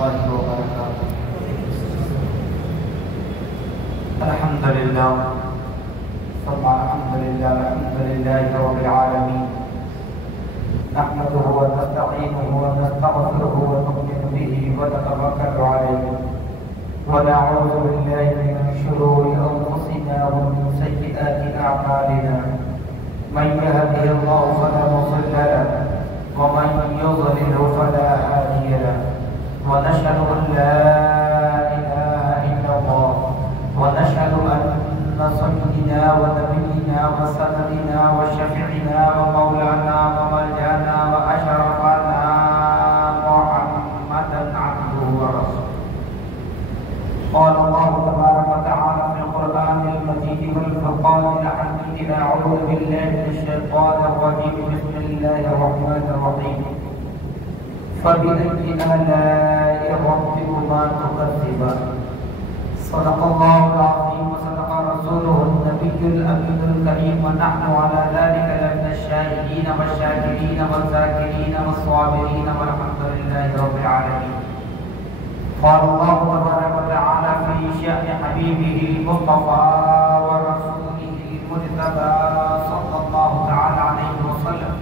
الله وبركاته. الحمد لله ثم الحمد لله رب العالمين، نحمده ونستعينه ونستغفره ونؤمن به ونتوكل عليه، ونعوذ بالله من شرور أنفسنا ومن سيئات أعمالنا، من يهده الله فلا مضل له ومن يضلل فلا هادي له، ونشهد أن لا إله إلا الله، ونشهد أن سيدنا ونبينا وسندنا وشفيعنا ومولانا وملجأنا وأشرفنا محمدا عبده ورسوله. قال الله تبارك وتعالى في القرآن المجيد والفرقان الحميد: أعوذ بالله من الشيطان الرجيم، بسم الله الرحمن الرحيم. فبأي آلاء ربكما تكذبان؟ صدق الله العظيم وصدق رسوله النبي الأمين الكريم، ونحن على ذلك لمن الشاهدين والشاكرين والذاكرين والصابرين، والحمد لله رب العالمين. قال الله تبارك وتعالى في شأن حبيبه المصطفى ورسوله المجتبى صلى الله تعالى عليه وسلم: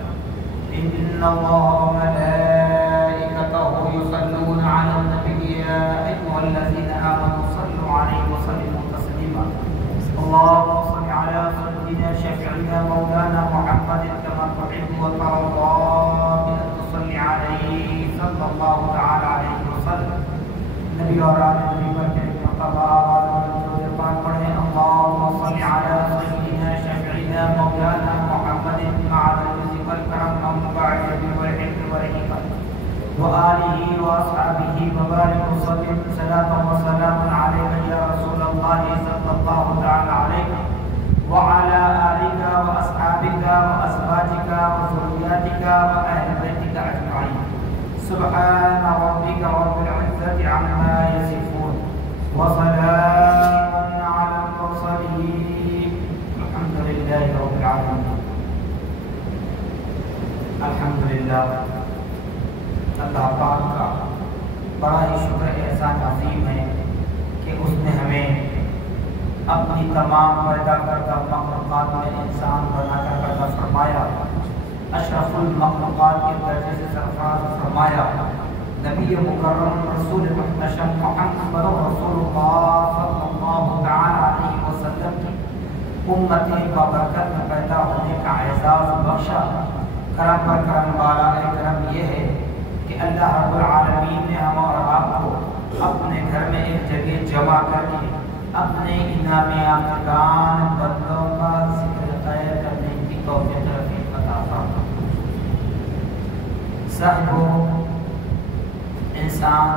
إن الله وملائكته يصلون على النبي يا أيها الذين آمنوا صلوا عليه وسلموا تسليما. اللهم صل على سيدنا شفيعنا مولانا محمد كما تحب وترضى بأن تصلي عليه صلى الله تعالى عليه وسلم. نبی اور آل نبی پر کے مرتبہ درود پاک پڑھیں. اللهم صل على سيدنا شفيعنا مولانا محمد العزيز والكرم المبارك والحكم والحكمة وآله وأصحابه وبارك وسلم صلاة وسلام عليك يا رسول الله صلى الله تعالى عليك وعلى آلك وأصحابك وأزواجك وذرياتك وأهل بيتك أجمعين. سبحان ربك رب العزة عما يصفون وسلام على المرسلين الحمد لله رب العالمين. الحمدللہ، اللہ پاک کا بڑا ہی شکر احسان عظیم ہے کہ اس نے ہمیں اپنی تمام پیدا کردہ مخلوقات میں انسان بنا کر پیدا فرمایا، اشرف المخلوقات کے درجے سے سرفراز فرمایا، نبی مکرم رسول محتشم محمد رسول اللہ صلی اللہ تعالی علیہ وسلم کی امت بابرکت میں پیدا ہونے کا اعزاز بخشا. کرم پر کرم والا کرم یہ ہے کہ اللہ رب العالمین نے ہم اور آپ کو اپنے گھر میں ایک جگہ جمع کر کے اپنے انعام یافتگان بندوں کا ذکر خیر کرنے کی توفیق عطا فرمائے. صاحبو، انسان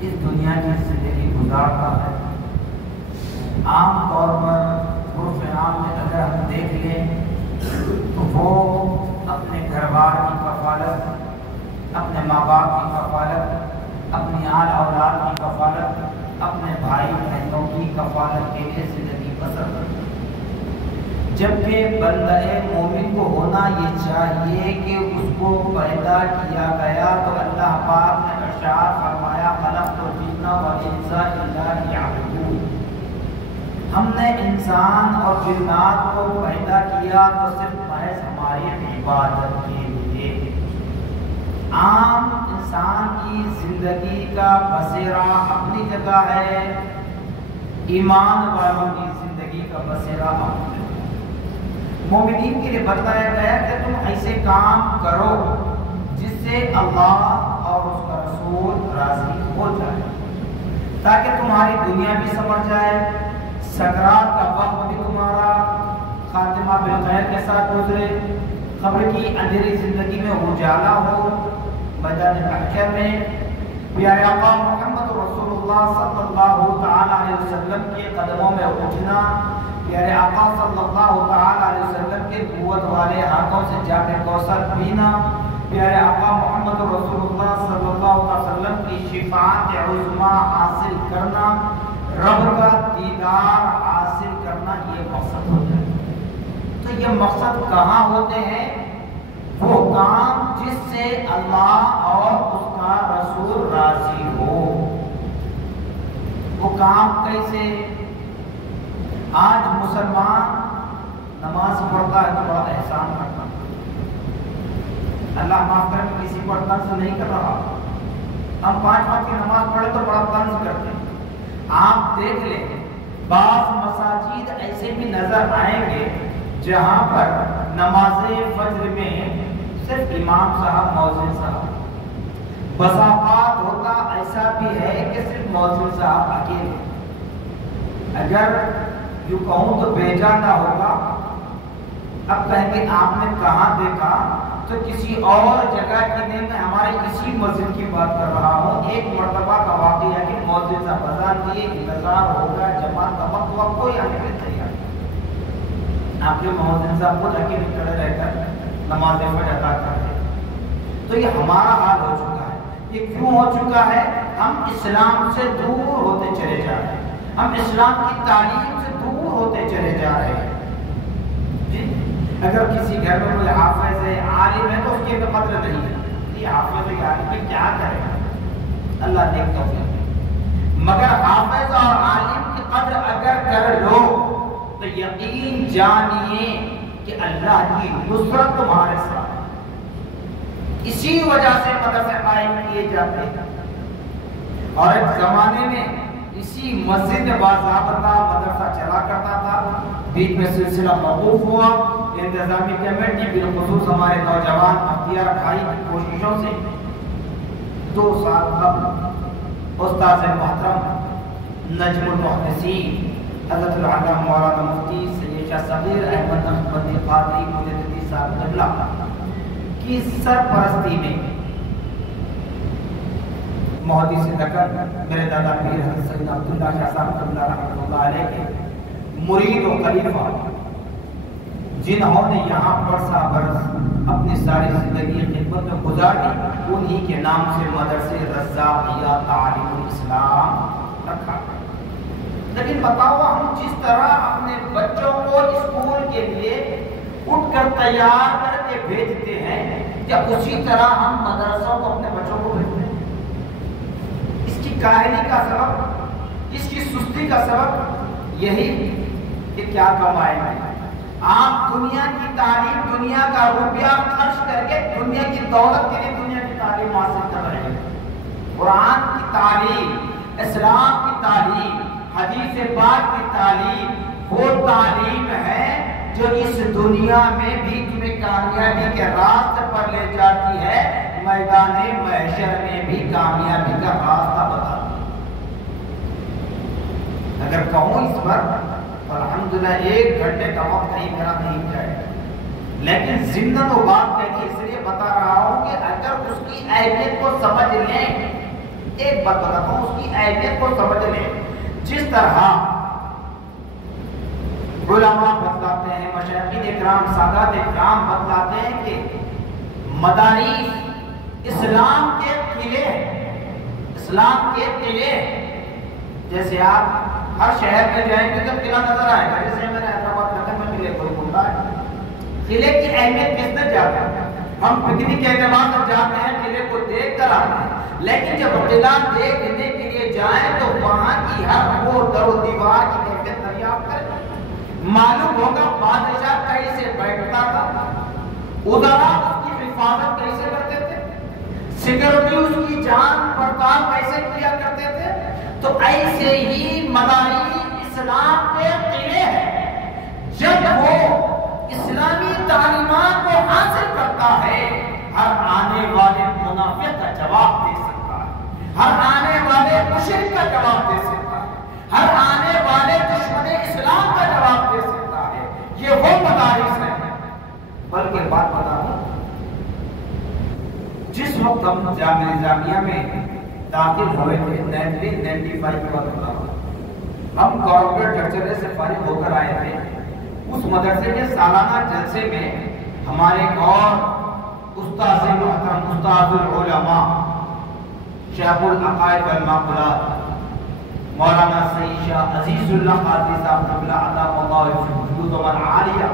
اس دنیا کی زندگی گزارتا ہے. عام طور پر عرف عام میں اگر ہم دیکھ لیں تو وہ اپنے گھر بار کی کفالت، اپنے ماں باپ کی کفالت، اپنی آل اولاد کی کفالت، اپنے بھائی بہنوں کی کفالت کے لیے زندگی بسر کرتے ہیں. جبکہ بندہ مومن کو ہونا یہ چاہیے کہ اس کو پیدا کیا گیا تو اللہ پاک نے ارشاد فرمایا: خلقت الجن والانس الا ليعبدون. ہم نے انسان اور جنات کو پیدا کیا تو صرف محض ہماری عبادت کے لیے. عام انسان کی زندگی کا بسیرا اپنی جگہ ہے، ایمان والوں کی زندگی کا بسیرا اپنی جگہ. مومنین کے لیے بتایا گیا کہ تم ایسے کام کرو جس سے اللہ اور اس کا رسول راضی ہو جائے، تاکہ تمہاری دنیا بھی سنور جائے، سکرات کا وقت بھی تمہارا خاتمہ بالخیر کے ساتھ گزرے، قبر کی اندھیری زندگی میں اجالا ہو، میدان محشر میں پیارے آقا محمد رسول اللہ صلی اللہ تعالی علیہ وسلم کے قدموں میں اٹھنا، پیارے آقا صلی اللہ تعالی علیہ وسلم کے قوت والے ہاتھوں سے جا کے کوثر پینا، پیارے آقا محمد رسول اللہ صلی اللہ علیہ وسلم کی شفاعت عظمیٰ حاصل کرنا، رب کا دیدار حاصل کرنا، یہ مقصد ہوتا ہے. تو یہ مقصد کہاں ہوتے ہیں؟ وہ کام جس سے اللہ اور اس کا رسول راضی کام کیسے؟ آج مسلمان نماز پڑھتا ہے تو بڑا احسان کرتا ہے، اللہ معاف کرے کسی پر طنز نہیں کر رہا، ہم 5 وقت کی نماز پڑھے تو بڑا طنز کرتے ہیں۔ آپ دیکھ لیں بعض مساجد ایسے بھی نظر آئیں گے جہاں پر نماز فجر میں صرف امام صاحب مؤذن صاحب، بسا اوقات ہوتا ایسا بھی ہے کہ صرف مؤذن صاحب اکیلے۔ اگر یوں کہوں تو بھیجا نہ ہوگا، اب کہیں گے آپ نے کہاں دیکھا، تو کسی اور جگہ کی نہیں، میں ہمارے اسی مسجد کی بات کر رہا ہوں۔ ایک مرتبہ کا واقعہ ہے کہ مؤذن صاحب اذان دیے، انتظار ہوگا جماعت کا وقت کوئی آنے کے تیار، آپ کے مؤذن صاحب خود اکیلے کھڑے رہ کر نماز فجر ادا کرتے ہیں۔ تو یہ ہمارا حال ہو چکا ہے۔ یہ کیوں ہو چکا ہے؟ ہم اسلام سے دور ہوتے چلے جا رہے ہیں، ہم اسلام کی تعلیم سے دور ہوتے چلے جا رہے ہیں۔ جی اگر کسی گھر میں کوئی حافظ ہے، عالم ہے، تو اس کی قدر نہیں ہے، یہ حافظ ہے عالم ہے کیا کرے گا، اللہ دیکھتا ہے۔ مگر حافظ اور عالم کی قدر اگر کر لو تو یقین جانیے کہ اللہ کی نصرت تمہارے ساتھ۔ اسی وجہ سے مدرسے قائم کیے جاتے ہیں، اور ایک زمانے میں اسی مسجد میں باضابطہ مدرسہ چلا کرتا تھا، بیچ میں سلسلہ موقوف ہوا، انتظامی کمیٹی بالخصوص ہمارے نوجوان اختیار بھائی کی کوششوں سے 2 سال قبل استاذ محترم نجم المحدثین حضرت العلامہ مولانا مفتی سید شاہ صغیر احمد نقشبندی قادری مجددی صاحب قبلہ کی سرپرستی میں محدث دکن میرے دادا پیر حضرت سید عبداللہ شاہ صاحب قبلہ رحمۃ اللہ علیہ کے مرید و خلیفہ، جنہوں نے یہاں پر سا برس اپنی ساری زندگی خدمت میں گزار دی، انہی کے نام سے مدرسے رزاقیہ تعلیم الاسلام رکھا۔ لیکن بتاؤ ہم جس طرح اپنے بچوں کو اسکول کے لیے اٹھ کر تیار کر کے بھیجتے ہیں، کیا اسی طرح ہم مدرسوں کو اپنے بچوں کو بھیجتے ہیں؟ اس کی کاہلی کا سبب، اس کی سستی کا سبب یہی کہ کیا کمائیں گے۔ آپ دنیا کی تعلیم، دنیا کا روپیہ خرچ کر کے دنیا کی دولت کے لیے دنیا کی تعلیم حاصل کر رہے ہیں۔ قرآن کی تعلیم، اسلام کی تعلیم، حدیث پاک کی تعلیم وہ تعلیم ہے جو اس دنیا میں بھی تمہیں کامیابی کے راستے پر لے جاتی ہے، میدان محشر میں بھی کامیابی کا راستہ بتاتی ہے۔ اگر کہوں اس پر الحمدللہ 1 گھنٹے کا وقت کہیں میرا نہیں جائے، لیکن ضمن و بات کہہ کے اس لیے بتا رہا ہوں کہ اگر اس کی اہمیت کو سمجھ لیں، ایک بات بتاتا ہوں، اس کی اہمیت کو سمجھ لیں، جس طرح علماء بتلاتے ہیں، مشائخ اکرام، سادات اکرام بتلاتے ہیں کہ مدارس اسلام کے قلعے، اسلام کے قلعے، جیسے آپ ہر شہر میں جائیں گے تو قلعہ نظر آئے گا، جیسے میں نے حیدرآباد لکھنؤ میں قلعے کوئی بولتا ہے، قلعے کی اہمیت کس نے جاتا ہے؟ ہم پکنک کے اعتبار سے جاتے ہیں، قلعے کو دیکھ کر آتے ہیں، لیکن جب قلعہ دیکھنے کے لیے جائیں تو وہاں کی ہر وہ در و دیوار کی کیفیت دریافت کریں، معلوم ہوگا بادشاہ کیسے بیٹھتا تھا، ادارا اس کی حفاظت کیسے کرتے تھے، سیکورٹی اس کی جان پڑتال کیسے کیا کرتے تھے۔ تو ایسے ہی مدارس اسلام کے قلعے ہیں، جب وہ اسلامی تعلیمات کو حاصل کرتا ہے، ہر آنے والے منافق کا جواب دے سکتا ہے، ہر آنے والے مشرک کا جواب دے سکتا ہے، ہر آنے والے دشمن اسلام کا جواب دے سکتا ہے۔ یہ وہ مدارس ہیں۔ بلکہ بات بتا دوں، جس وقت ہم جامعہ نظامیہ میں داخل ہوئے تھے 1995 کے وقت، ہم کارپوریٹ لیکچرر سے فارغ ہو کر آئے تھے، اس مدرسے کے سالانہ جلسے میں ہمارے اور استاد محترم، استاد العلماء، شیخ العقائد والمعقولات، مولانا سید شاہ عزیز اللہ قادری صاحب قبلہ عطا اللہ فیض العالیہ،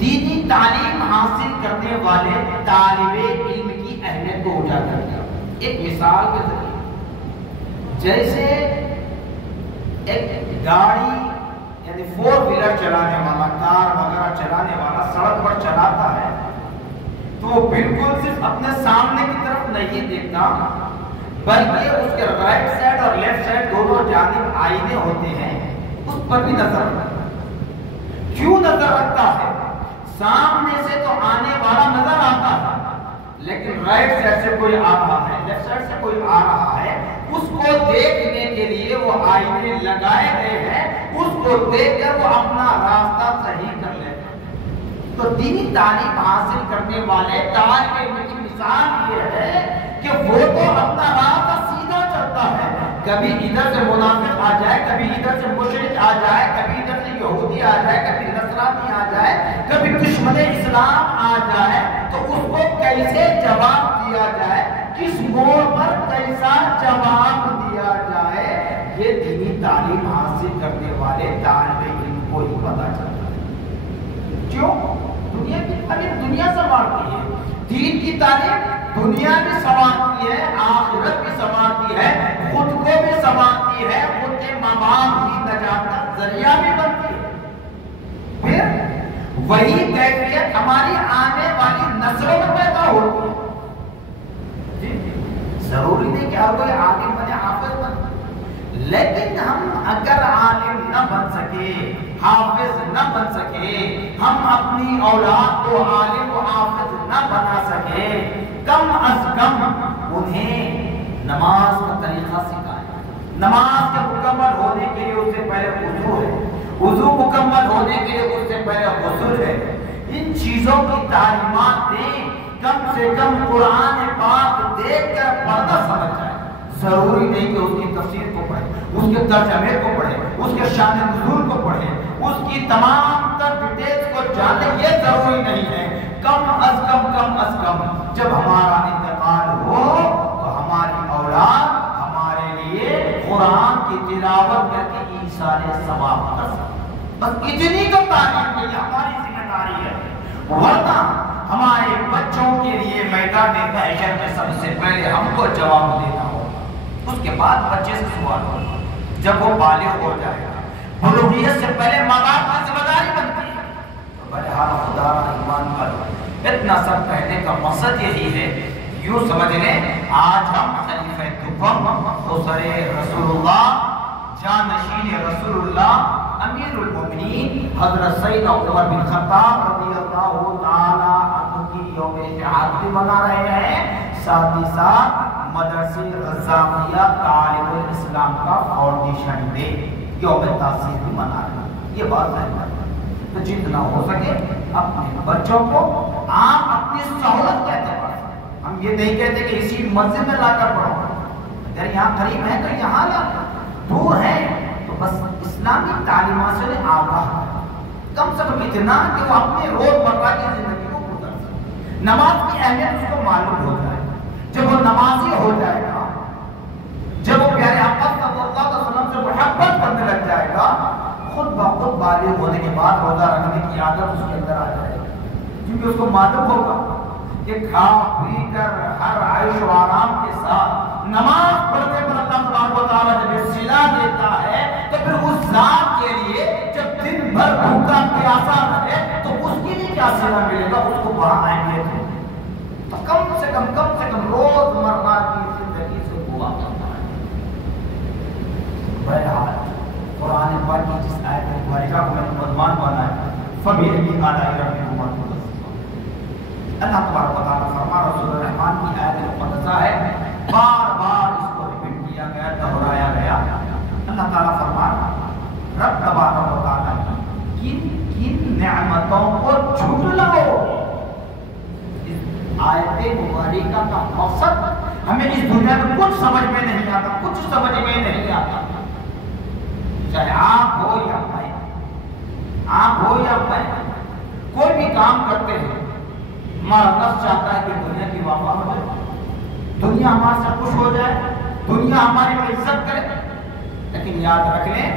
دینی تعلیم حاصل کرنے والے طالب علم کی اہمیت کو اجاگر کیا۔ ایک مثال کے ذریعے جیسے ایک گاڑی یعنی 4 ویلر چلانے والا، کار وغیرہ چلانے والا سڑک پر چلاتا ہے تو وہ بالکل صرف اپنے سامنے کی طرف نہیں دیکھتا، بلکہ اس کے رائٹ سائڈ اور لیفٹ سائڈ دونوں جانب آئینے ہوتے ہیں، اس پر بھی نظر رکھتا ہے۔ کیوں نظر رکھتا ہے؟ سامنے سے تو آنے والا نظر آتا ہے، لیکن رائٹ سائڈ سے کوئی آ رہا ہے، لیفٹ سائڈ سے کوئی آ رہا ہے، اس کو دیکھنے کے لیے وہ آئینے لگائے گئے ہیں، اس کو دیکھ کر وہ اپنا راستہ صحیح کر لیتا ہے۔ تو دینی تعلیم حاصل کرنے والے طالب علم کی مثال یہ ہے کہ وہ تو اپنا راستہ سیدھا چلتا ہے، کبھی ادھر سے منافق آ جائے، کبھی ادھر سے مشرک آ جائے، کبھی ادھر سے یہودی آ جائے، کبھی نصرانی آ جائے، کبھی دشمن اسلام آ جائے، تو اس کو کیسے جواب دیا جائے، کس موڑ پر کیسا جواب دیا جائے، یہ دینی تعلیم حاصل کرنے والے طالب علم کو ہی پتہ چلتا ہے۔ کیوں؟ دنیا کی تعلیم دنیا سنوارتی ہے، دین کی تعلیم دنیا بھی سنوارتی ہے، آخرت بھی سنوارتی ہے، خود کو بھی سنوارتی ہے، خود کے ماں باپ کی نجات کا ذریعہ بھی بنتی ہے۔ پھر وہی کیفیت ہماری آنے والی نسلوں میں پیدا ہوتی ہے۔ ضروری نہیں کہ ہر کوئی عالم بنے، حافظ بنے، لیکن ہم اگر عالم نہ بن سکے، حافظ نہ بن سکے، ہم اپنی اولاد کو عالم و حافظ نہ بنا سکے، کم از کم انہیں نماز کا طریقہ سکھائیں۔ نماز کے مکمل ہونے کے لیے اس سے پہلے وضو ہے، وضو مکمل ہونے کے لیے اس سے پہلے غسل ہے، ان چیزوں کی تعلیمات دیں، کم سے کم قرآن پاک دیکھ کر پردہ سمجھ جائے۔ ضروری نہیں کہ اس کی تفسیر کو پڑھے، اس کے ترجمے کو پڑھے، اس کے شان نزول کو پڑھے، اس کی تمام تر ڈیٹیلز کو جانے، یہ ضروری نہیں ہے۔ کم از کم جب ہمارا انتقال ہو تو ہماری اولاد ہمارے لیے قرآن کی تلاوت کر کے ایثار ثواب کر سکے، بس اتنی تو تعلیم کے لیے ہماری ذمہ داری ہے۔ ورنہ ہمارے بچوں کے لیے میدان محشر میں سب سے پہلے ہم کو جواب دینا ہوگا، اس کے بعد بچے سے سوال ہوگا، جب وہ بالغ ہو جائے گا۔ بلوغیت سے پہلے ماں باپ کی ذمہ داری بنتی ہے۔ تو بہرحال خدا کا ایمان پر اتنا سب کہنے کا مقصد یہی ہے، یوں سمجھ لیں آج ہم خلیفہ دوم خسر رسول اللہ، جانشین رسول اللہ، امیر المومنین حضرت سیدنا عمر بن خطاب رضی اللہ تعالی عنہ کی یوم شہادت بنا رہے ہیں، ساتھ ہی ساتھ مدرسہ غزالیہ طالب الاسلام کا فاؤنڈیشن ڈے یوم تاسیس بھی منا رہے ہیں۔ یہ بات ہے تو جتنا ہو سکے اپنے بچوں کو آپ اپنی سہولت کے اعتبار سے، ہم یہ نہیں کہتے کہ اسی مسجد میں لا کر پڑھو، اگر یہاں قریب ہے تو یہاں لا، دور ہے تو بس اسلامی تعلیمات سے آگاہ ہے، کم سے کم اتنا کہ وہ اپنے روزمرہ کی زندگی کو گزار سکے، نماز کی اہمیت اس کو معلوم ہو جائے۔ جب وہ نمازی ہو جائے گا، جب وہ پیارے آقا صلی اللہ علیہ وسلم سے محبت کرنے لگ جائے گا، خود بخود بالغ ہونے کے بعد روزہ رکھنے کی عادت اس کے اندر آ جائے گی، کیونکہ اس کو معلوم ہوگا کہ کھا پی کر ہر عیش و آرام کے ساتھ نماز پڑھنے پر اللہ تبارک و تعالیٰ جب صلہ دیتا ہے تو پھر اس ذات کے لیے جب دن بھر بھوکا پیاسا رہے تو اس کے لیے کیا صلہ ملے گا، اس کو بڑا اہمیت ہے۔ تو کم سے کم روز مرہ کی زندگی سے دعا کرنا ہے۔ بہرحال قرآن پاک کی جس آیت مبارکہ کو میں نے عنوان بنا ہے فَبِأَيِّ آلَاءِ رَبِّكُمَا تُكَذِّبَانِ، اللہ تبارک و تعالیٰ فرما رسول الرحمن کی آیت مقدسہ ہے، بار بار اس کو ریپیٹ کیا گیا، دہرایا گیا۔ اللہ تعالیٰ فرما رب تبارک و تعالیٰ کن نعمتوں کو جھٹلاؤ۔ اس آیت مبارکہ کا مقصد ہمیں اس دنیا میں کچھ سمجھ میں نہیں آتا، کچھ سمجھ میں نہیں آتا، چاہے آپ ہو یا میں، آپ ہو یا میں، کوئی بھی کام کرتے ہیں ہمارا نفس چاہتا ہے کہ دنیا کی وفا ہو جائے، دنیا ہمارے سے خوش ہو جائے، دنیا ہماری عزت کرے، لیکن یاد رکھ لیں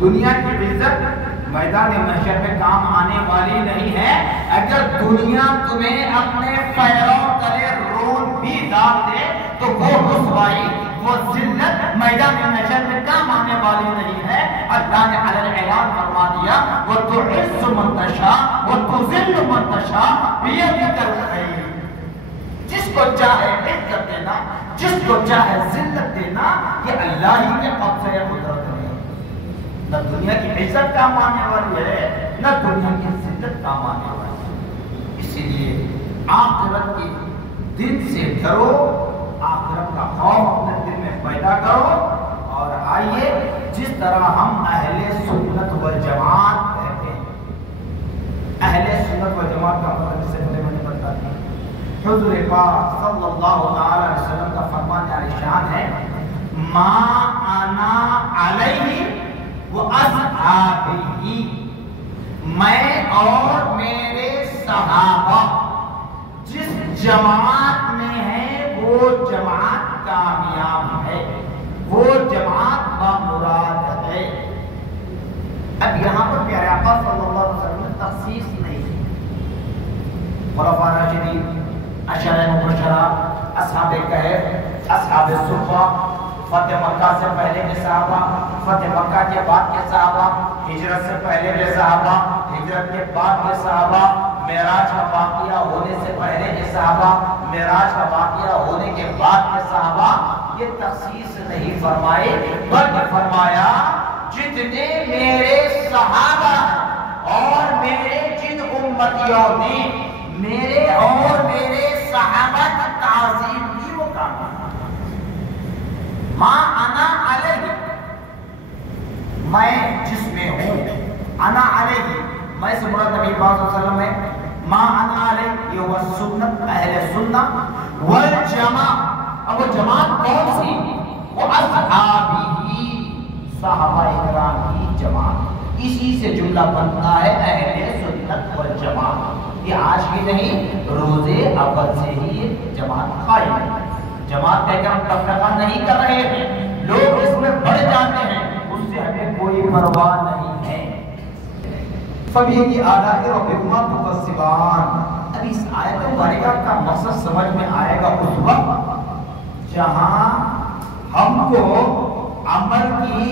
دنیا کی عزت میدان محشر میں کام آنے والی نہیں ہے۔ اگر دنیا تمہیں اپنے پیروں تلے رون بھی ڈال دے تو وہ رسوائی، وہ ذلت میدان نشر میں کام آنے والی نہیں ہے۔ اللہ نے علی اعلان فرما دیا وَتُعِزُّ مَن تَشَاءُ وَتُذِلُّ مَن تَشَاءُ بِيَدِكَ الْخَيْرُ۔ جس کو چاہے عزت دینا، جس کو چاہے ذلت دینا، یہ اللہ ہی کے قبضے قدرت ہے۔ نہ دنیا کی عزت کام آنے والی ہے، نہ دنیا کی ذلت کام آنے والی ہے۔ اسی لیے آخرت کی دل سے ڈرو، آخرت کا خوف اپنے دل میں پیدا کرو، اور آئیے جس طرح ہم اہل سنت والجماعت کہتے ہیں۔ اہل سنت والجماعت کا مطلب اس سے پہلے میں نے بتا دیا۔ حضور پاک صلی اللہ تعالی علیہ وسلم کا فرمان عالی شان ہے ما انا علیہ واصحابی، میں اور میرے صحابہ جس جماعت میں ہے وہ جماعت کامیاب ہے، وہ جماعت بمراد ہے۔ اب یہاں پر پیارے آقا صلی اللہ علیہ وسلم نے تخصیص نہیں کی۔ خلفاء راشدین، اشرا مبشرہ، اصحاب کہف، اصحاب صفہ، فتح مکہ سے پہلے کے صحابہ، فتح مکہ کے بعد کے صحابہ، ہجرت سے پہلے کے صحابہ، ہجرت کے بعد کے صحابہ، معراج کا واقعہ ہونے سے پہلے کے صحابہ، معراج کا واقعہ ہونے کے بعد کے صحابہ، یہ تخصیص نہیں فرمائے، بلکہ فرمایا جتنے میرے صحابہ اور میرے جن امتیوں نے میرے اور میرے صحابہ کی تعظیم کی وہ کام ما انا علیہ، میں جس میں ہوں، انا علیہ، میں سے مراد نبی پاک صلی اللہ علیہ وسلم ہے۔ ما انا علیہ یہ وہ سنت، اہل سنت والجماعت۔ اب وہ جماعت کون سی؟ وہ اصحابی، صحابہ اکرام کی جماعت، اسی سے جملہ بنتا ہے اہل سنت والجماعت۔ یہ آج بھی نہیں، روزے اول سے ہی جماعت قائم ہے۔ جماعت کہہ کر ہم تفرقہ نہیں کر رہے ہیں، لوگ اس میں بڑھ جاتے ہیں، اس سے ہمیں کوئی پرواہ نہیں ہے۔ فَبِهِ آلَاءِ رَبِّكُمَا تُكَذِّبَانِ۔ اب اس آیت مبارکہ کا مقصد سمجھ میں آئے گا اس وقت جہاں ہم کو عمل کی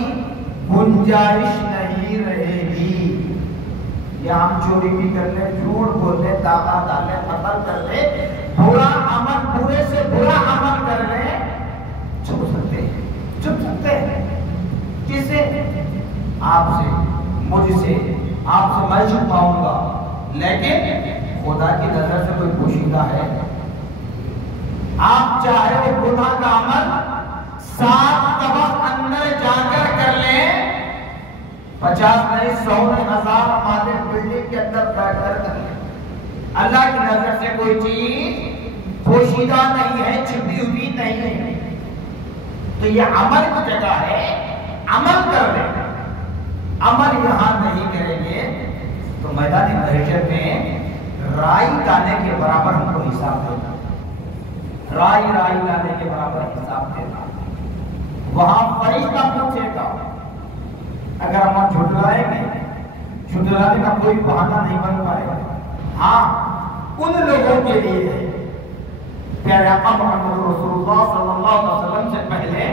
گنجائش نہیں رہے گی۔ یا ہم چوری بھی کر لیں، جھوٹ بول لیں، داغا ڈالیں، قتل کر لیں، برا عمل، برے سے برا عمل کر لیں، چھپ سکتے ہیں، چھپ سکتے ہیں۔ کس سے؟ آپ سے، مجھ سے، آپ سے میں چھپاؤں گا، لیکن خدا کی نظر سے کوئی پوشیدہ ہے؟ آپ چاہے وہ گناہ کا عمل 7 طبق اندر جا کر لیں، 50 نہیں 100 نہیں 1000 مالے بلڈنگ کے اندر بیٹھ کر لیں، اللہ کی نظر سے کوئی چیز پوشیدہ نہیں ہے، چھپی ہوئی نہیں ہے۔ تو یہ عمل کی جگہ ہے، عمل کر لیں، عمل یہاں نہیں کریں گے تو میدان محشر میں رائی دانے کے برابر ہم کو حساب دینا، رائی دانے کے برابر حساب دینا۔ وہاں فرشتہ پوچھے گا، اگر ہم جھٹلائیں گے، جھٹلانے کا کوئی بہانہ نہیں بن پائے گا۔ ہاں ان لوگوں کے لیے پیارے آقا محمد رسول اللہ صلی اللہ علیہ وسلم سے پہلے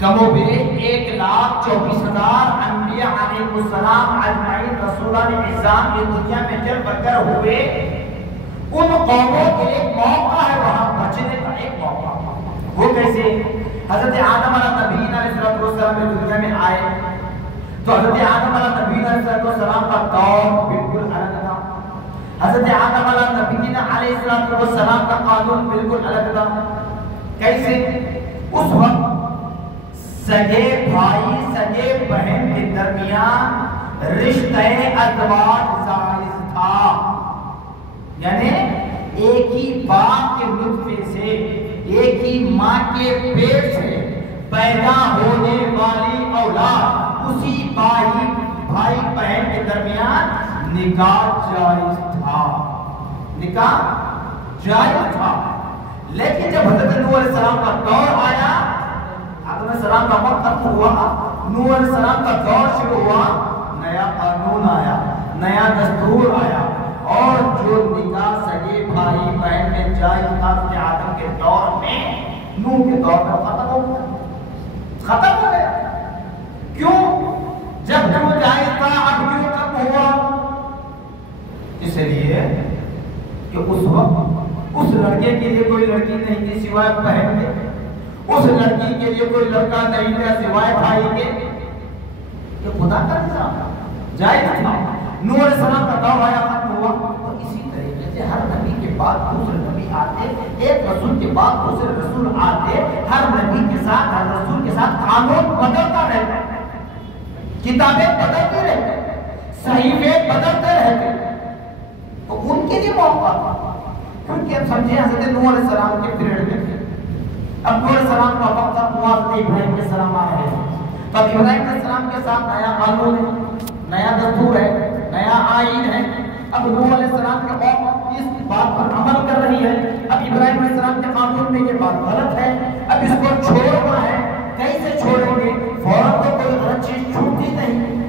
کم و بیش 1,24,000 انبیاء علیہ السلام اجمعین رسولان اعظام یہ دنیا میں چل بکر ہوئے، ان قوموں کے ایک موقع ہے وہاں بچنے کا، ایک موقع۔ وہ کیسے؟ حضرت آدم علیہ نبی علیہ السلام یہ دنیا میں آئے تو حضرت آدم علیہ نبی علیہ السلام کا دور بالکل الگ تھا، حضرت آدم علیہ نبی علیہ السلام کا قانون بالکل الگ تھا۔ کیسے؟ اس وقت سگے بھائی سگے بہن کے درمیان رشتہ ازدواج جائز تھا، یعنی ایک ہی باپ کے نطفے سے، ایک ہی ماں کے پیٹ سے پیدا ہونے والی اولاد، اسی بھائی بہن کے درمیان نکاح جائز تھا، نکاح جائز تھا۔ لیکن جب حضرت نوح علیہ السلام کا دور آیا، آدم علیہ السلام کا وقت ختم ہوا، نوح علیہ السلام کا دور شروع ہوا، نیا قانون آیا، نیا دستور آیا، اور جو نکاح سگے بھائی بہن میں جائز تھا آدم کے دور میں، نوح کے دور میں ختم ہو گیا۔ ختم ہو گیا. کیوں؟ جب جو جائز تھا اب کیوں کم ہوا؟ اس لیے کہ اس وقت اس لڑکے کے لیے کوئی لڑکی نہیں تھی سوائے بہن کے، اس لڑکی کے لیے کوئی لڑکا نہیں تھا سوائے بھائی کے. یہ خدا کا نظام جائز تھا. نوح علیہ السلام کا دور آیا ختم ہوا. اور اسی طریقے سے ہر نبی کے بعد دوسرے نبی آتے، ایک رسول کے بعد دوسرے رسول آتے. ہر نبی کے ساتھ ہر رسول کے ساتھ قانون بدلتا رہتا، کتابیں بدلتے رہتے، صحیفے بدلتے رہتے. تو ان کے لیے موقع تھا. کیونکہ اب سمجھیں حضرت نوح علیہ السلام کے پیریڈ میں تھے. اب نوح علیہ السلام کا وقت تھا، حضرت ابراہیم علیہ السلام آ رہے ہیں. تو اب ابراہیم علیہ السلام کے ساتھ نیا قانون ہے، نیا دستور ہے، نیا آئین ہے. اب نوح علیہ السلام کے قوم اس بات پر عمل کر رہی ہے. اب ابراہیم علیہ السلام کے قانون میں یہ بات غلط ہے، اب اس کو چھوڑنا ہے. کیسے چھوڑیں گے؟ فوراً تو کوئی غلط چیز چھوٹتی نہیں.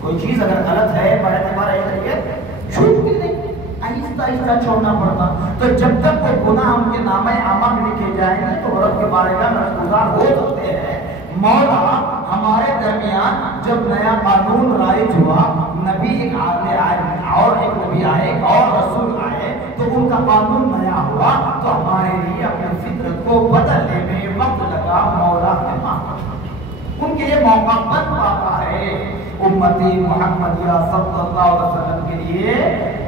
کوئی چیز اگر غلط ہے باعتبار حیثیت چھوٹتی نہیں، آہستہ آہستہ چھوڑنا پڑتا. تو جب تک وہ گناہ ان کے نامہ اعمال میں لکھے جائیں گے تو رب کے بارے میں نشگزار ہو سکتے ہیں. مولا ہمارے درمیان جب نیا قانون رائج ہوا، نبی ایک آگے آئے اور ایک نبی آئے اور رسول آئے تو ان کا قانون نیا ہوا تو ہمارے لیے اپنی فطرت کو بدلنے میں وقت لگا. مولا کے ان کے لیے موقع بن پاتا ہے. امتی محمدیہ صلی اللہ علیہ وسلم کے لیے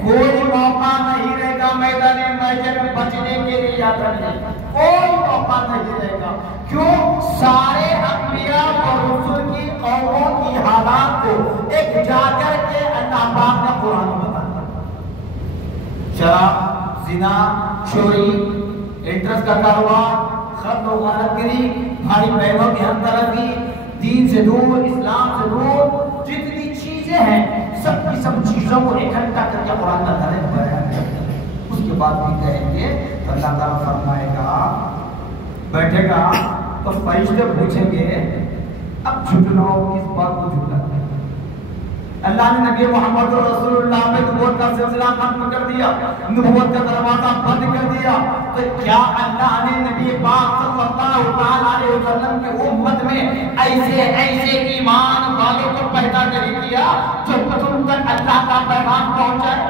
کوئی موقع نہیں رہے گا میدان محشر میں بچنے کے لیے. یاد رکھیں کوئی موقع نہیں رہے گا. کیوں؟ سارے انبیاء اور رسول کی قوموں کی حالات کو ایک جا کر کے اللہ پاک نے قرآن میں بتایا. شراب، زنا، چوری، انٹرسٹ کا کاروبار، خط و غارت گری، بھائی بہنوں کی ہم طرفی، دین سے دور، اسلام سے دور، جتنی چیزیں ہیں سب کی سب چیزوں کو اکٹھا کر کے قرآن کا درج بیان ہے. اس کے بعد بھی کہیں گے تو اللہ تعالیٰ فرمائے گا، بیٹھے گا تو فرشتے پوچھیں گے اب جھٹلاؤ کس بات کو جھٹلاتے ہیں؟ اللہ نے نبی محمد رسول اللہ میں نبوت کا سلسلہ ختم کر دیا، نبوت کا دروازہ بند کر دیا. تو کیا اللہ نے نبی پاک صلی اللہ علیہ وسلم کی امت میں ایسے ایمان والوں کو پیدا نہیں کیا جو تم تک اللہ کا پیغام پہنچائے،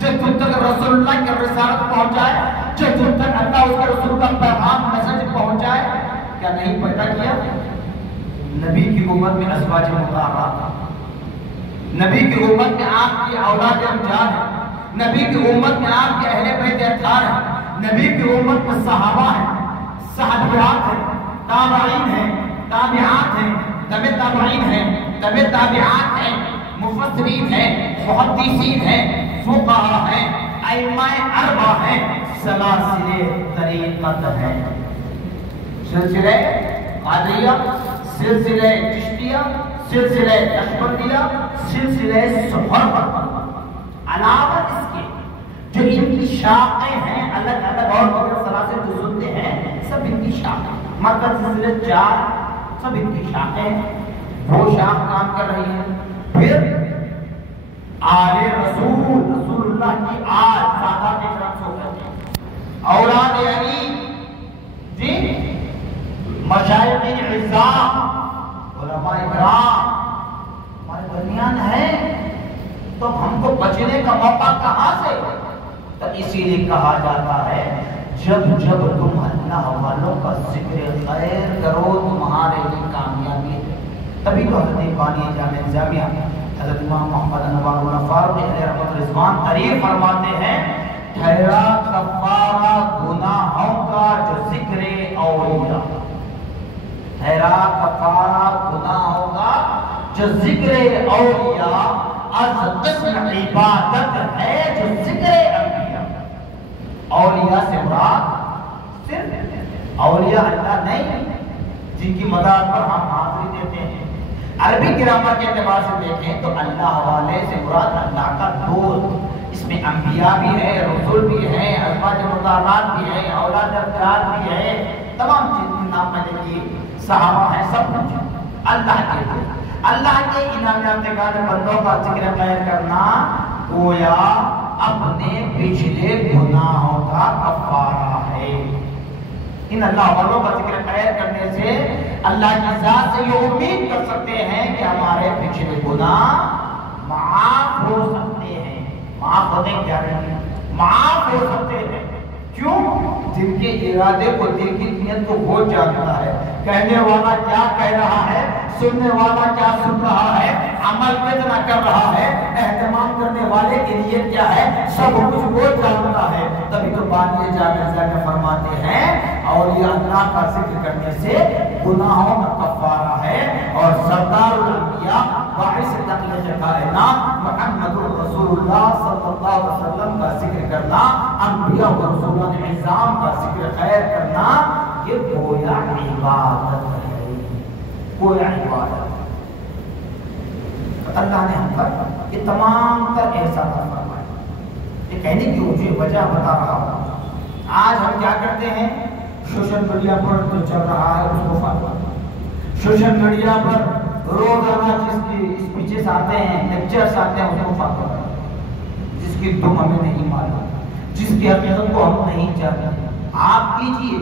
جو تم تک رسول اللہ کی رسالت پہنچائے، جو تم تک اللہ اس کے رسول کا پیغام میسج پہنچائے؟ کیا نہیں پیدا کیا؟ نبی کی امت میں ازواج مطہرات، نبی کی امت میں آپ کی اولاد امجاد ہے، نبی کی امت میں آپ کے اہل بیت اطہار ہیں، نبی کی امت میں صحابہ ہیں، صحابیات ہیں، تابعین ہیں، تابعات ہیں، تبع تابعین ہیں، تبع تابعات ہیں، مفسرین ہیں، محدثین ہیں، فقہاء ہیں، ائمہ اربعہ ہیں، سلاسل طریقت ہیں. سلسلہ قادریہ، سلسلہ چشتیہ، سلسلہ نقشبندیہ، سلسلہ سہرورد. علاوہ اس کے جو ان کی شاخیں ہیں الگ الگ اور دیگر سلاسل جو سنتے ہیں سب ان کی شاخیں، مرکز سلسلے 4 سب ان کی شاخیں، وہ شاخ کام کر رہی ہیں. پھر آل رسول، رسول اللہ کی آل سادات اکرام سو کرتے ہیں، اولاد علی جی، مشائخ اعزام، علماء اکرام ہمارے درمیان ہیں. تو ہم کو بچنے کا موقع کہاں سے؟ تو اسی لیے کہا جاتا ہے جب جب تم اللہ والوں کا ذکر خیر کرو تمہارے لیے کامیابی ہے. تبھی تو حضرت بانی جامع نظامیہ حضرت امام محمد انوار اللہ فاروق علیہ رحمۃ رضوان تعریف فرماتے ہیں، ٹھہرا کفارہ گناہوں کا جو ذکر اولیاء، ٹھہرا کفارہ گناہوں کا جو ذکر اولیاء از قسم عبادت ہے جو ذکر انبیاء. اولیاء سے مراد صرف اولیاء اللہ نہیں جن کی مدد پر ہم حاضری دیتے ہیں. عربی گرامر کے اعتبار سے دیکھیں تو اللہ والے سے مراد اللہ کا دوست. اس میں انبیاء بھی ہے، رسول بھی ہے، ازواج مطہرات بھی ہے، اولاد افراد بھی ہے، تمام جتنے نام میں دیکھیے صحابہ ہیں، سب کچھ اللہ کے دوست. اللہ کے انعام یافتگان بندوں کا ذکر خیر کرنا گویا اپنے پچھلے گناہوں کا کفارہ ہے. ان اللہ والوں کا ذکر خیر کرنے سے اللہ کی ذات سے یہ امید کر سکتے ہیں کہ ہمارے پچھلے گناہ معاف ہو سکتے ہیں. معاف ہوتے کیا نہیں؟ معاف ہو سکتے ہیں. کیوں؟ دل کے ارادے کو، دل کی نیت کو وہ جانتا ہے. کہنے والا کیا کہہ رہا ہے، سننے والا کیا سن رہا ہے، عمل کتنا کر رہا ہے، اہتمام کرنے والے کی نیت کیا ہے، سب کچھ وہ جانتا ہے. تبھی تو بانی جابر صاحب فرماتے ہیں اور یہ اللہ کا ذکر کرنے سے گناہوں کا کفارہ ہے. اور سردار الانبیاء باعث تخلیق کائنات محمد رسول اللہ صلی اللہ علیہ وسلم کا ذکر کرنا، انبیاء و رسولان عظام کا ذکر خیر کرنا، یہ گویا عبادت ہے. گویا عبادت. اللہ نے ہم پر یہ تمام تر احسانات فرمائے. یہ کہنے کی مجھے وجہ بتا رہا ہوں. آج ہم کیا کرتے ہیں؟ سوشل میڈیا پر جو چل رہا ہے اس کو فالو. سوشل میڈیا پر روزانہ جس کی اسپیچز آتے ہیں، لیکچرز آتے ہیں، اس کو فالو کریں. جس کی تم ہمیں نہیں معلوم، جس کی حقیقت کو ہم نہیں جانتے، آپ کیجئے.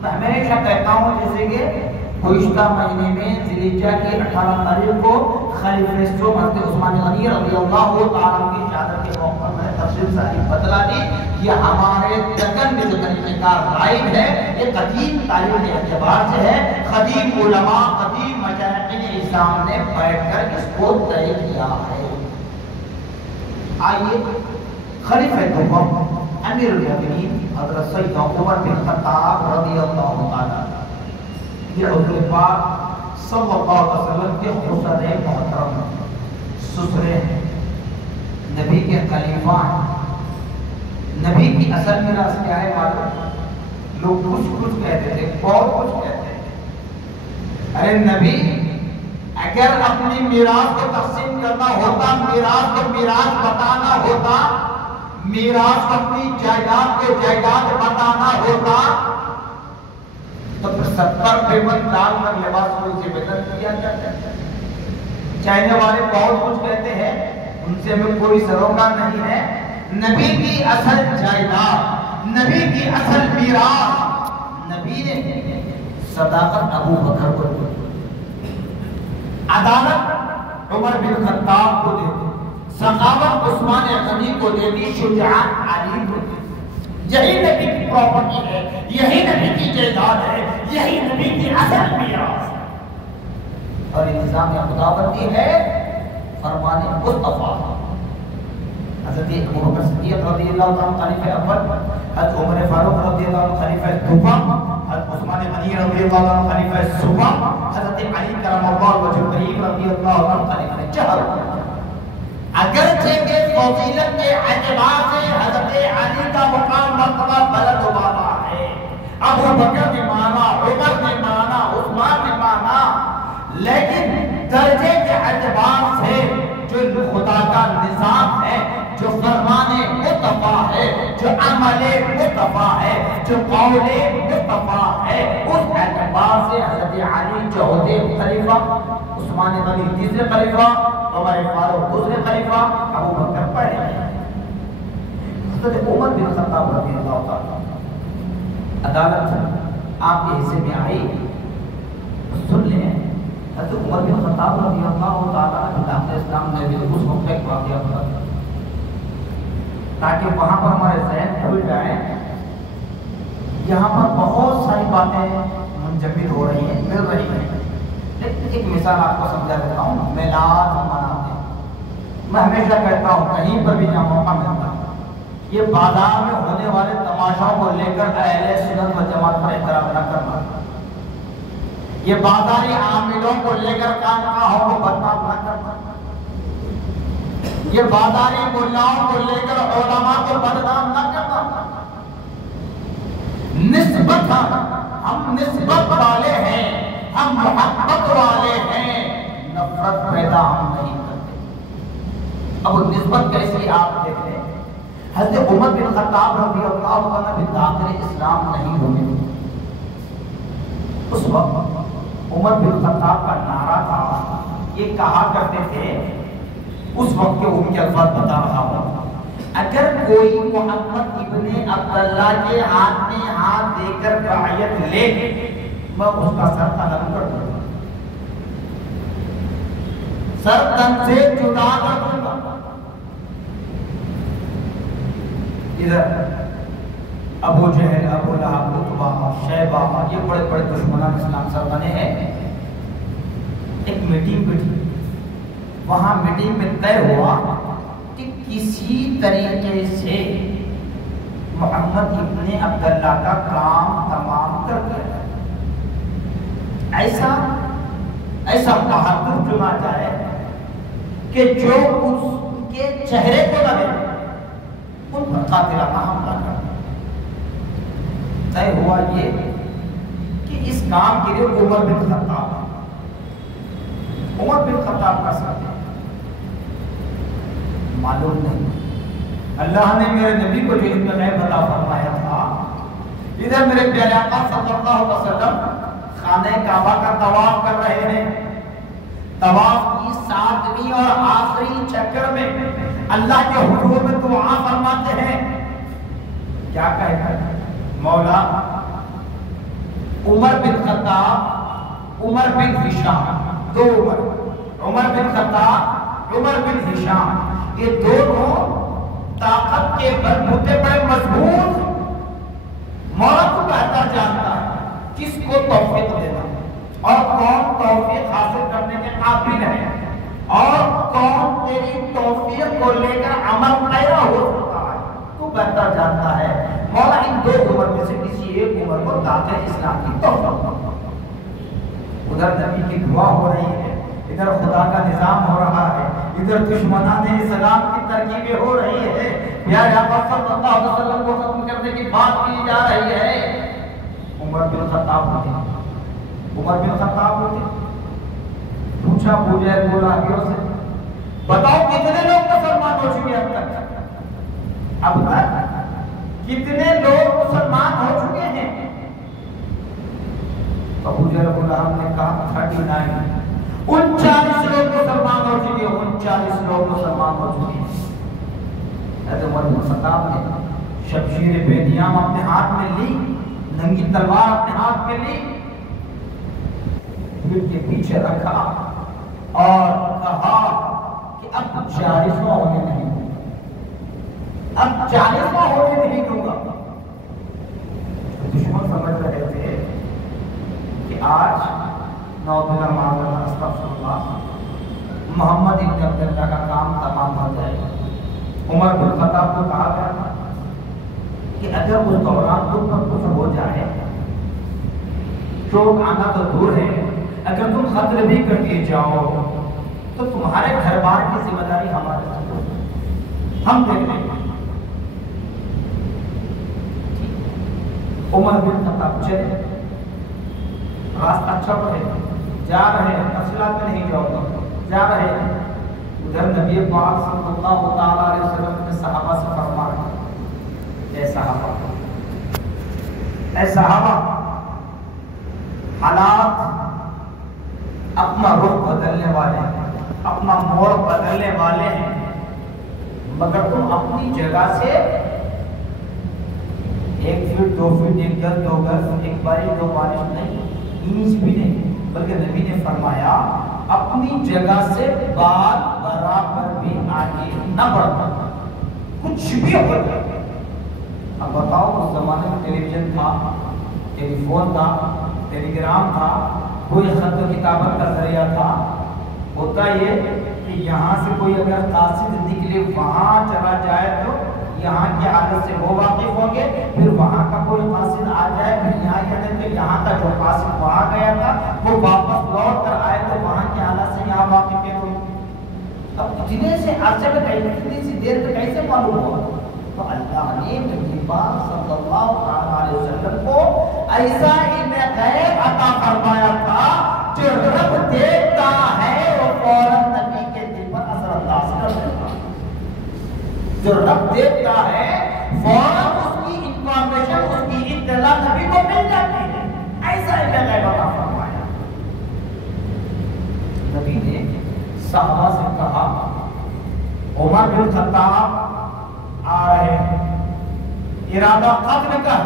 میں ہمیشہ کہتا ہوں جیسے کہ گزشتہ مہینے میں ذی الحجہ کی 18 تاریخ کو خلیفہ سوم حضرت عثمان غنی رضی اللہ تعالیٰ کی شہادت کے موقع میں تفصیل ساری بتلا دی. یہ ہمارے دکن میں جو طریقہ کار رائج ہے، یہ قدیم تاریخ کے اعتبار سے ہے. قدیم علماء، قدیم مشائخ اسلام نے بیٹھ کر اس کو طے کیا ہے. آئیے خلیفہ دوم امیر المومنین حضرت سیدنا عمر بن خطاب رضی اللہ تعالیٰ، یہ حضور پاک صلی اللہ علیہ وسلم کے خسر محترم سسرے ہیں، نبی کے خلیفہ ہیں. نبی کی اصل میراث کیا ہے معلوم؟ لوگ کچھ کہتے تھے، بہت کچھ کہتے ہیں. ارے نبی اگر اپنی میراث کو تقسیم کرنا ہوتا، میراث کو میراث بتانا ہوتا، میراث اپنی جائیداد کو جائیداد بتانا ہوتا، تو پھر 70 پیمن ڈال کر لباس کو اسے بدل کیا جاتا ہے. چاہنے والے بہت کچھ کہتے ہیں، ان سے ہمیں کوئی سروکار نہیں ہے. نبی کی اصل جائیداد، نبی کی اصل میراث، نبی نے صداقت ابو بکر کو دی، عدالت عمر بن خطاب کو دے دی، سخاوت عثمان غنی کو دے دی، شجاعت علی کو دے دی. یہی نبی کی پراپرٹی ہے، یہی نبی کی جائیداد ہے، یہی نبی کی اصل میراث ہے. اور انتظام خداوندی ہے فرمان مصطفیٰ. حضرت ابو بکر صدیق رضی اللہ عنہ خلیفہ اول، حضرت عمر فاروق رضی اللہ عنہ خلیفہ دوم، حضرت عثمان غنی رضی اللہ عنہ خلیفہ سوم، حضرت علی کرم اللہ وجہ کریم رضی اللہ عنہ خلیفہ چہر. اگرچہ کہ فضیلت کے اعتبار سے حضرت علی کا مقام مرتبہ بلند و بالا ہے، ابو بکر نے مانا، عمر نے مانا، عثمان نے مانا، لیکن درجے کے اعتبار سے جو خدا کا نظام ہے، جو فرمان مصطفیٰ ہے، جو عمل مصطفیٰ ہے، جو قول مصطفیٰ ہے، اس اعتبار سے حضرت علی چوتھے خلیفہ، عثمان غنی تیسرے خلیفہ، عمر فاروق دوسرے خلیفہ، ابو بکر پہلے. حضرت عمر بن خطاب رضی اللہ تعالیٰ عدالت آپ کے حصے میں آئی، سن لیں. حضرت عمر بن خطاب رضی اللہ تعالیٰ داخل اسلام نے بھی اس وقت ایک واقعہ بتا تاکہ وہاں پر ہمارے ذہن کھل جائیں. یہاں پر بہت ساری باتیں منجمد ہو رہی ہیں، مل رہی ہیں، لیکن ایک مثال آپ کو سمجھا دیتا ہوں. میلاد ہم مناتے ہیں، میں ہمیشہ کہتا ہوں کہیں پر بھی جہاں موقع ملتا ہے، یہ بازار میں ہونے والے تماشاؤں کو لے کر اہل سنت و جماعت پر احترام نہ کرنا، یہ بازاری عاملوں کو لے کر خانقاہوں کو بدنام نہ کرنا، یہ بازاری ملاؤں کو لے کر علماء کو بدنام نہ کرنا. نسبت ہم نسبت والے ہیں، ہم محبت والے ہیں، نفرت پیدا ہم نہیں کرتے. اب نسبت کیسی آپ دیکھتے ہیں. حضرت عمر بن خطاب رضی اللہ عنہ بھی داخل اسلام نہیں ہوئے. اس وقت عمر بن خطاب کا نعرہ تھا، یہ کہا کرتے تھے، اس وقت کے ان کے الفاظ بتا رہا ہوں، اگر کوئی محمد ابن عبداللہ کے ہاتھ میں ہاتھ دے کر بیعت لے میں اس کا سر قلم کر دوں گا، سر تن سے جدا کر دوں گا۔ ادھر ابو جہل، ابو لہب، عتبہ، شیبہ، یہ بڑے بڑے دشمنان اسلام سر بنے ہیں۔ ایک میٹنگ بیٹھی، وہاں میٹنگ میں طے ہوا کہ کسی طریقے سے محمد ابن عبداللہ کا کام تمام کر دیا جائے، ایسا بہادر چنا جائے کہ جو اس کے چہرے کو لگے ان پر قاتلانہ حملہ کر دیا۔ طے ہوا یہ کہ اس کام کے لیے عمر بن خطاب کر سکتے ہیں۔ معلوم نہیں، اللہ نے میرے نبی کو جو علم غیب عطا فرمایا تھا، ادھر میرے پیارے آقا صلی اللہ علیہ وسلم خانہ کعبہ کا طواف کر رہے ہیں۔ طواف کی 7ویں اور آخری چکر میں اللہ کے حضور میں دعا فرماتے ہیں، کیا کہتے ہیں؟ مولا عمر بن خطاب، عمر بن ہشام، دو عمر بن خطاب، عمر بن ہشام، یہ دونوں طاقت کے بلبوتے بڑے مضبوط، مولا کو بہتر جانتا ہے کس کو توفیق دینا اور کون توفیق حاصل کرنے کے قابل ہے اور کون تیری توفیق کو لے کر عمل پیرا ہو سکتا ہے، تو بہتر جانتا ہے۔ مولا ان دو عمر میں سے کسی ایک عمر کو داخل اسلام کی توفیق۔ ادھر نبی کی دعا ہو رہی ہے، ادھر خدا کا نظام ہو رہا ہے، ادھر دشمنان اسلام کی ترکیبیں ہو رہی ہے، پیارے آقا صلی اللہ علیہ وسلم کو ختم کرنے کی بات کی جا رہی ہے۔ عمر بن خطاب ہوتے، عمر بن خطاب ہوتے، پوچھا ابو جہل گولاہیوں سے، بتاؤ کتنے لوگ مسلمان ہو چکے اب تک؟ اب تک کتنے لوگ مسلمان ہو چکے ہیں؟ ابو جہل گولاہیوں نے کہا 39، 39 لوگ مسلمان ہو چکے ہیں، 39 لوگ مسلمان ہو چکے ہیں۔ حضرت عمر بن خطاب نے شمشیر بے نیام اپنے ہاتھ میں لی، ننگی تلوار اپنے ہاتھ میں لی، پھر کے پیچھے رکھا اور کہا کہ اب 40واں ہونے نہیں دوں گا، اب 40واں ہونے نہیں دوں گا۔ دشمن سمجھ رہے تھے کہ آج نوبلا معاملہ استغفر اللہ محمد ابن عبداللہ کا کام تمام ہو جائے گا۔ عمر بن خطاب کو کہا گیا تھا کہ اگر اس دوران تم پر کچھ ہو جائے، چوٹ آنا تو دور ہے، اگر تم خطر بھی کر کے جاؤ تو تمہارے گھر بار کی ذمہ داری ہمارے ساتھ، ہم دیکھ لیں گے۔ عمر بن خطاب چلے، راستہ اچھا پڑے، جا رہے ہیں، تفصیلات میں نہیں جاؤ گا، جا رہے ہیں۔ ادھر نبی پاک صلی اللہ تعالیٰ علیہ وسلم نے صحابہ سے فرمایا، اے صحابہ، حالات اپنا رخ بدلنے والے ہیں، اپنا موڑ بدلنے والے ہیں، مگر تم اپنی جگہ سے 1 فٹ 2 فٹ 1 گز 2 گز 1 بارش 2 بارش نہیں، انچ بھی نہیں، بلکہ نبی نے فرمایا اپنی جگہ سے بال برابر بھی آگے نہ بڑھتا، کچھ بھی ہو جائے۔ اب بتاؤ، اس زمانے میں ٹیلی ویژن تھا، ٹیلی فون تھا، ٹیلی گرام تھا، کوئی خط و کتابت کا ذریعہ تھا، ہوتا یہ کہ یہاں سے کوئی اگر قاصد نکلے وہاں چلا جائے تو یہاں کی حالت سے وہ واقف ہوں گے، پھر وہاں کا کوئی قاصد آ جائے، پھر یہاں کہتے ہیں کہ یہاں کا جو قاصد وہاں گیا تھا وہ واپس لوٹ کر آئے تو وہاں کی حالت سے یہاں واقف ہے۔ اب اتنے سے عرصے میں اتنی سی دیر میں کیسے معلوم ہوا؟ تو اللہ نے نبی پاک صلی اللہ علیہ وسلم کو ایسا علم غیب عطا فرمایا تھا جو رب دیکھتا ہے وہ فوراً نبی کے دل پر اثر انداز کر دیتا ہے، جو رب دیکھتا ہے فوراً اس کی انفارمیشن، اس کی اطلاع نبی کو مل جاتی ہے۔ ایسا علم غیب عطا فرمایا۔ نبی نے صحابہ سے کہا، عمر بن خطاب رہے ہیں، ارادہ قتل کا،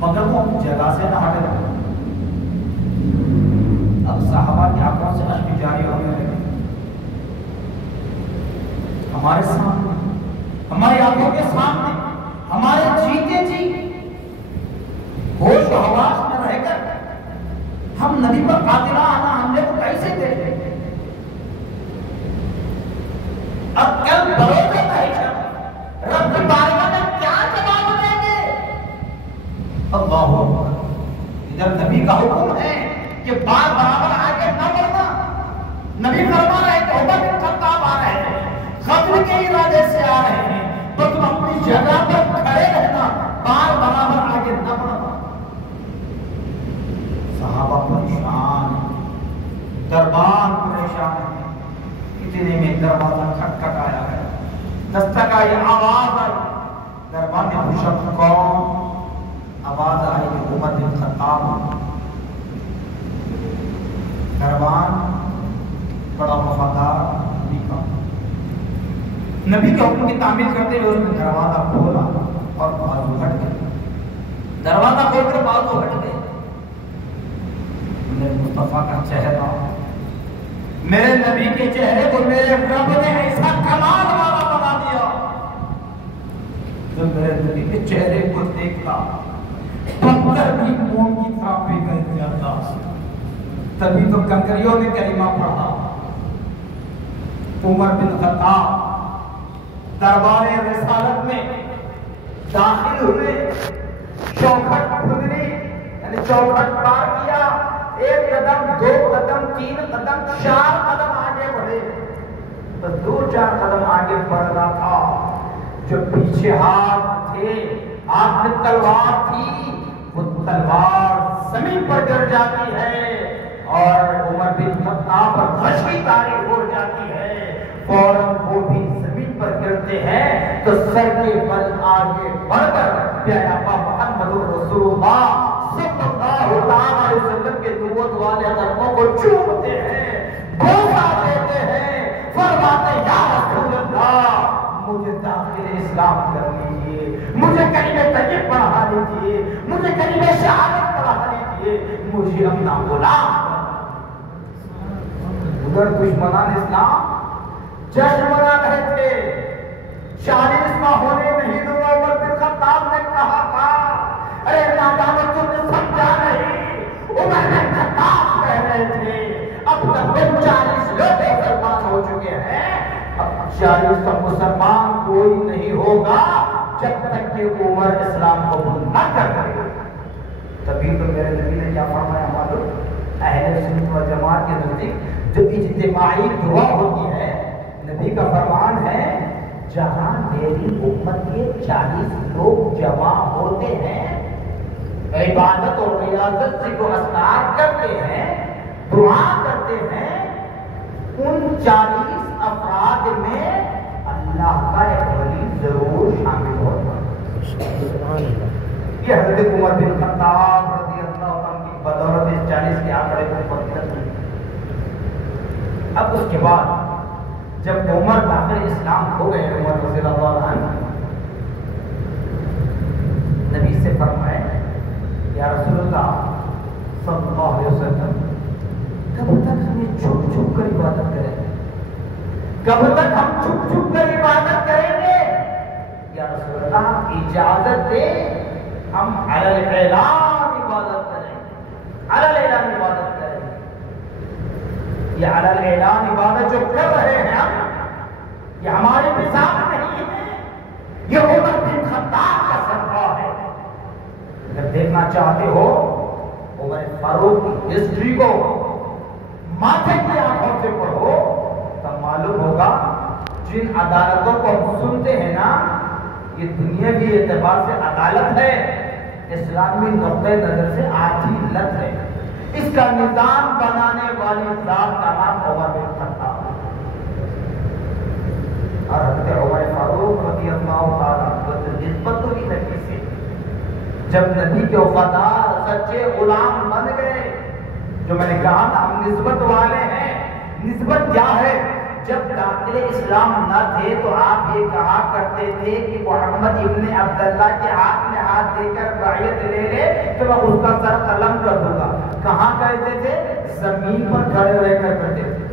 مگر وہ جگہ سے نہ ہٹے۔ اب صحابہ کی آنکھوں سے اشک جاری ہونے لگے، ہمارے سامنے، ہماری آنکھوں کے سامنے، ہمارے جیتے جی ہوش و حواس میں رہ کر ہم نبی پر قاتلانہ حملے کو کیسے دیکھیں؟ اب کل بھروسے نہیں، رب کی بارگاہ میں کیا جواب دیں گے؟ اللہ اکبر۔ ادھر نبی کا حکم ہے کہ بار برابر آگے نہ بڑھنا، نبی فرما رہے کہ عمر بن خطاب آ رہے ہیں، قتل کے ارادے سے آ رہے ہیں، تو تم اپنی جگہ پر کھڑے رہنا، بار برابر آگے نہ بڑھنا۔ صحابہ پریشان ہیں، دربار پریشان ہے، اتنے میں دروازہ کھٹکھٹایا ہے، دستک آئی، آواز آئی، دربار میں پوچھا کون؟ آواز آئی کہ عمر بن خطاب۔ دربان بڑا وفادار نبی کا، نبی کے حکم کی تعمیل کرتے ہوئے اس نے دروازہ کھولا اور بازو ہٹ گئے، دروازہ کھول کر بازو ہٹ گئے۔ میرے مصطفیٰ کا چہرہ، میرے نبی کے چہرے کو میرے رب نے ایسا کمال والا بنا دیا، جب میرے نبی کے چہرے کو دیکھا پتھر بھی موم کی طرح پگھل جاتا۔ تبھی تو کنکریوں نے کلمہ پڑھا۔ عمر بن خطاب دربار رسالت میں داخل ہوئے، چوکھٹ کھلی، یعنی چوکھٹ پار کیا، ایک قدم، دو قدم، تین قدم، چار قدم آگے بڑھے، بس دو چار قدم آگے بڑھ رہا تھا، جو پیچھے ہاتھ تھے، ہاتھ میں تلوار تھی، وہ تلوار زمین پر گر جاتی ہے اور عمر بن خطاب پر غشی طاری ہو جاتی ہے، فوراً وہ بھی زمین پر گرتے ہیں تو سر کے بل آگے بڑھ کر پیارا آقا محمد رسول اللہ صلی اللہ علیہ وسلم کے نبوت والے قدموں کو چومتے ہیں، بوسہ دیتے ہیں، فرماتے ہیں یا رسول اللہ مجھے داخل اسلام کر لیجیے، مجھے کلمہ طیب پڑھا لیجیے، مجھے کلمہ شہادت پڑھا لیجیے، مجھے اپنا غلام۔ ادھر دشمنان اسلام جشن منا رہے تھے، 40واں ہونے نہیں دوں گا۔ عمر بن خطاب نے کہا تھا ارے نادانو تم نے سمجھا نہیں، عمر بن خطاب کہہ رہے تھے اب تک 40 لوگ مسلمان ہو چکے ہیں، اب 40 مسلمان کوئی نہیں ہوگا جب تک کہ عمر اسلام قبول نہ کر لے۔ تبھی تو میرے نبی نے کیا فرمایا معلوم؟ اہل سنت و جماعت کے نزدیک جو اجتماعی دعا ہوتی ہے، نبی کا فرمان ہے جہاں میری امت کے 40 لوگ جمع ہوتے ہیں، عبادت اور ریاضت سے کو اذکار کرتے ہیں، دعا کرتے ہیں، ان 40 افراد میں اللہ کا ایک ولی ضرور شامل ہوتا ہے۔ یہ حضرت عمر بن خطاب رضی اللہ عنہ کی بدولت اس 40 کے آنکڑے کو فضیلت ملی۔ اب اس کے بعد جب عمر داخل اسلام ہو گئے، عمر رضی اللہ عنہ نبی سے فرمائے یا رسول اللہ صلی اللہ علیہ وسلم کب تک ہم چھپ چھپ کر عبادت کریں گے؟ کب تک ہم چھپ چھپ کر عبادت کریں گے؟ یا رسول اللہ اجازت دے ہم علی الاعلان عبادت کریں گے، علی الاعلان عبادت کریں گے۔ یہ علی الاعلان عبادت جو کر رہے ہیں ہم، یہ ہماری مثال نہیں ہے، یہ عمر بن خطاب کا صدقہ ہے۔ اگر دیکھنا چاہتے ہو عمر فاروق کی ہسٹری کو ماتھے کی آنکھوں سے پڑھو تو معلوم ہوگا جن عدالتوں کو ہم سنتے ہیں نا، یہ دنیاوی اعتبار سے عدالت ہے، اسلامی نقطۂ نظر سے عدالت ہے۔ اس کا نظام بنانے والی ذات کا نام عمر بن خطاب ہے۔ اور حضرت عمر فاروق رضی اللہ تعالیٰ عنہ نسبت ہوئی نبی سے، جب نبی کے وفادار سچے غلام بن گئے، جو میں نے کہا نا ہم نسبت والے ہیں، نسبت کیا ہے؟ جب داخل اسلام نہ تھے تو آپ یہ کہا کرتے تھے کہ محمد ابن عبداللہ کے ہاتھ میں ہاتھ دے کر بیعت لے لے تو میں اس کا سر قلم کر دوں گا. کہاں کہتے تھے؟ زمین پر کھڑے رہ کر کرتے تھے,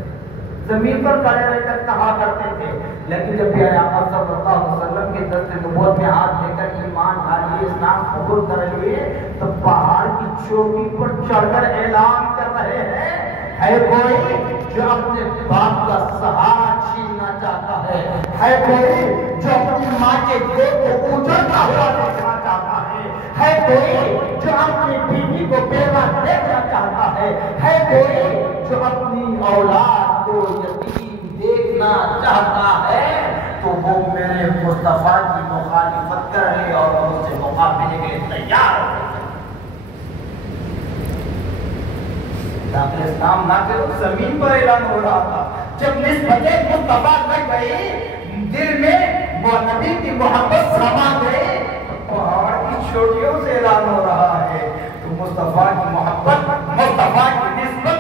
زمین پر کھڑے رہ کر کہا کرتے تھے. لیکن جب پیارے آقا صلی اللہ علیہ وسلم کے دست نبوت میں ہاتھ دے کر ایمان ڈال لیے, اسلام قبول کر لیے, تو پہاڑ کی چوٹی پر چڑھ کر اعلان کر رہے ہیں, ہے کوئی جو اپنے باپ کا سہارا چھیننا چاہتا ہے کوئی جو اپنی ماں کے گود کو اجڑتا ہوا دیکھنا چاہتا ہے کوئی جو اپنی بیوی کو بیوہ دیکھنا چاہتا ہے کوئی جو اپنی اولاد کو یتیم دیکھنا چاہتا ہے, تو وہ میرے مصطفیٰ کی مخالفت کرے اور اس سے مقابلے کے لیے تیار ہو. داخل اسلام نہ کرو, زمین پر اعلان ہو رہا تھا. جب نسبت مصطفیٰ تک گئی, دل میں وہ نبی کی محبت سما گئی, پہاڑ کی چوٹیوں سے اعلان ہو رہا ہے. تو مصطفیٰ کی محبت, مصطفیٰ کی نسبت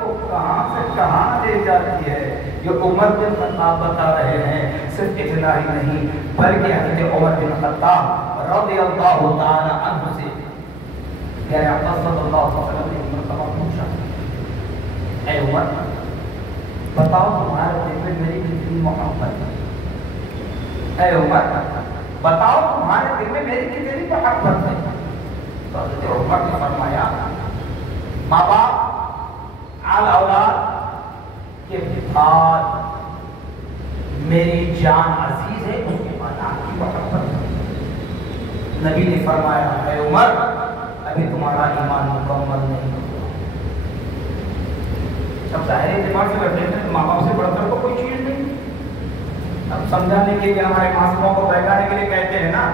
کو کہاں سے کہاں لے جاتی ہے, یہ عمر بن خطاب بتا رہے ہیں. صرف اتنا ہی نہیں بلکہ حضرت عمر بن خطاب رضی اللہ تعالی عنہ سے پیارے آقا صلی اللہ علیہ وسلم نے مرتبہ پوچھا, اے عمر بتاؤ تمہارے دل میں میری کتنی محبت ہے, اے عمر بتاؤ تمہارے دل میں میری کتنی محبت ہے. تو حضرت عمر نے فرمایا, ماں باپ اعلی اولاد کے بعد میری جان عزیز ہے, اس کے بعد آپ کی محبت ہے. نبی نے فرمایا, اے عمر ابھی تمہارا ایمان مکمل نہیں ہوا. اب ظاہر اعتبار سے بیٹھے ہیں, ماں باپ سے بڑھ کر تو کوئی چیز نہیں. اب سمجھانے کے لیے ہمارے معصوموں کو بہکانے کے لیے کہتے ہیں نا,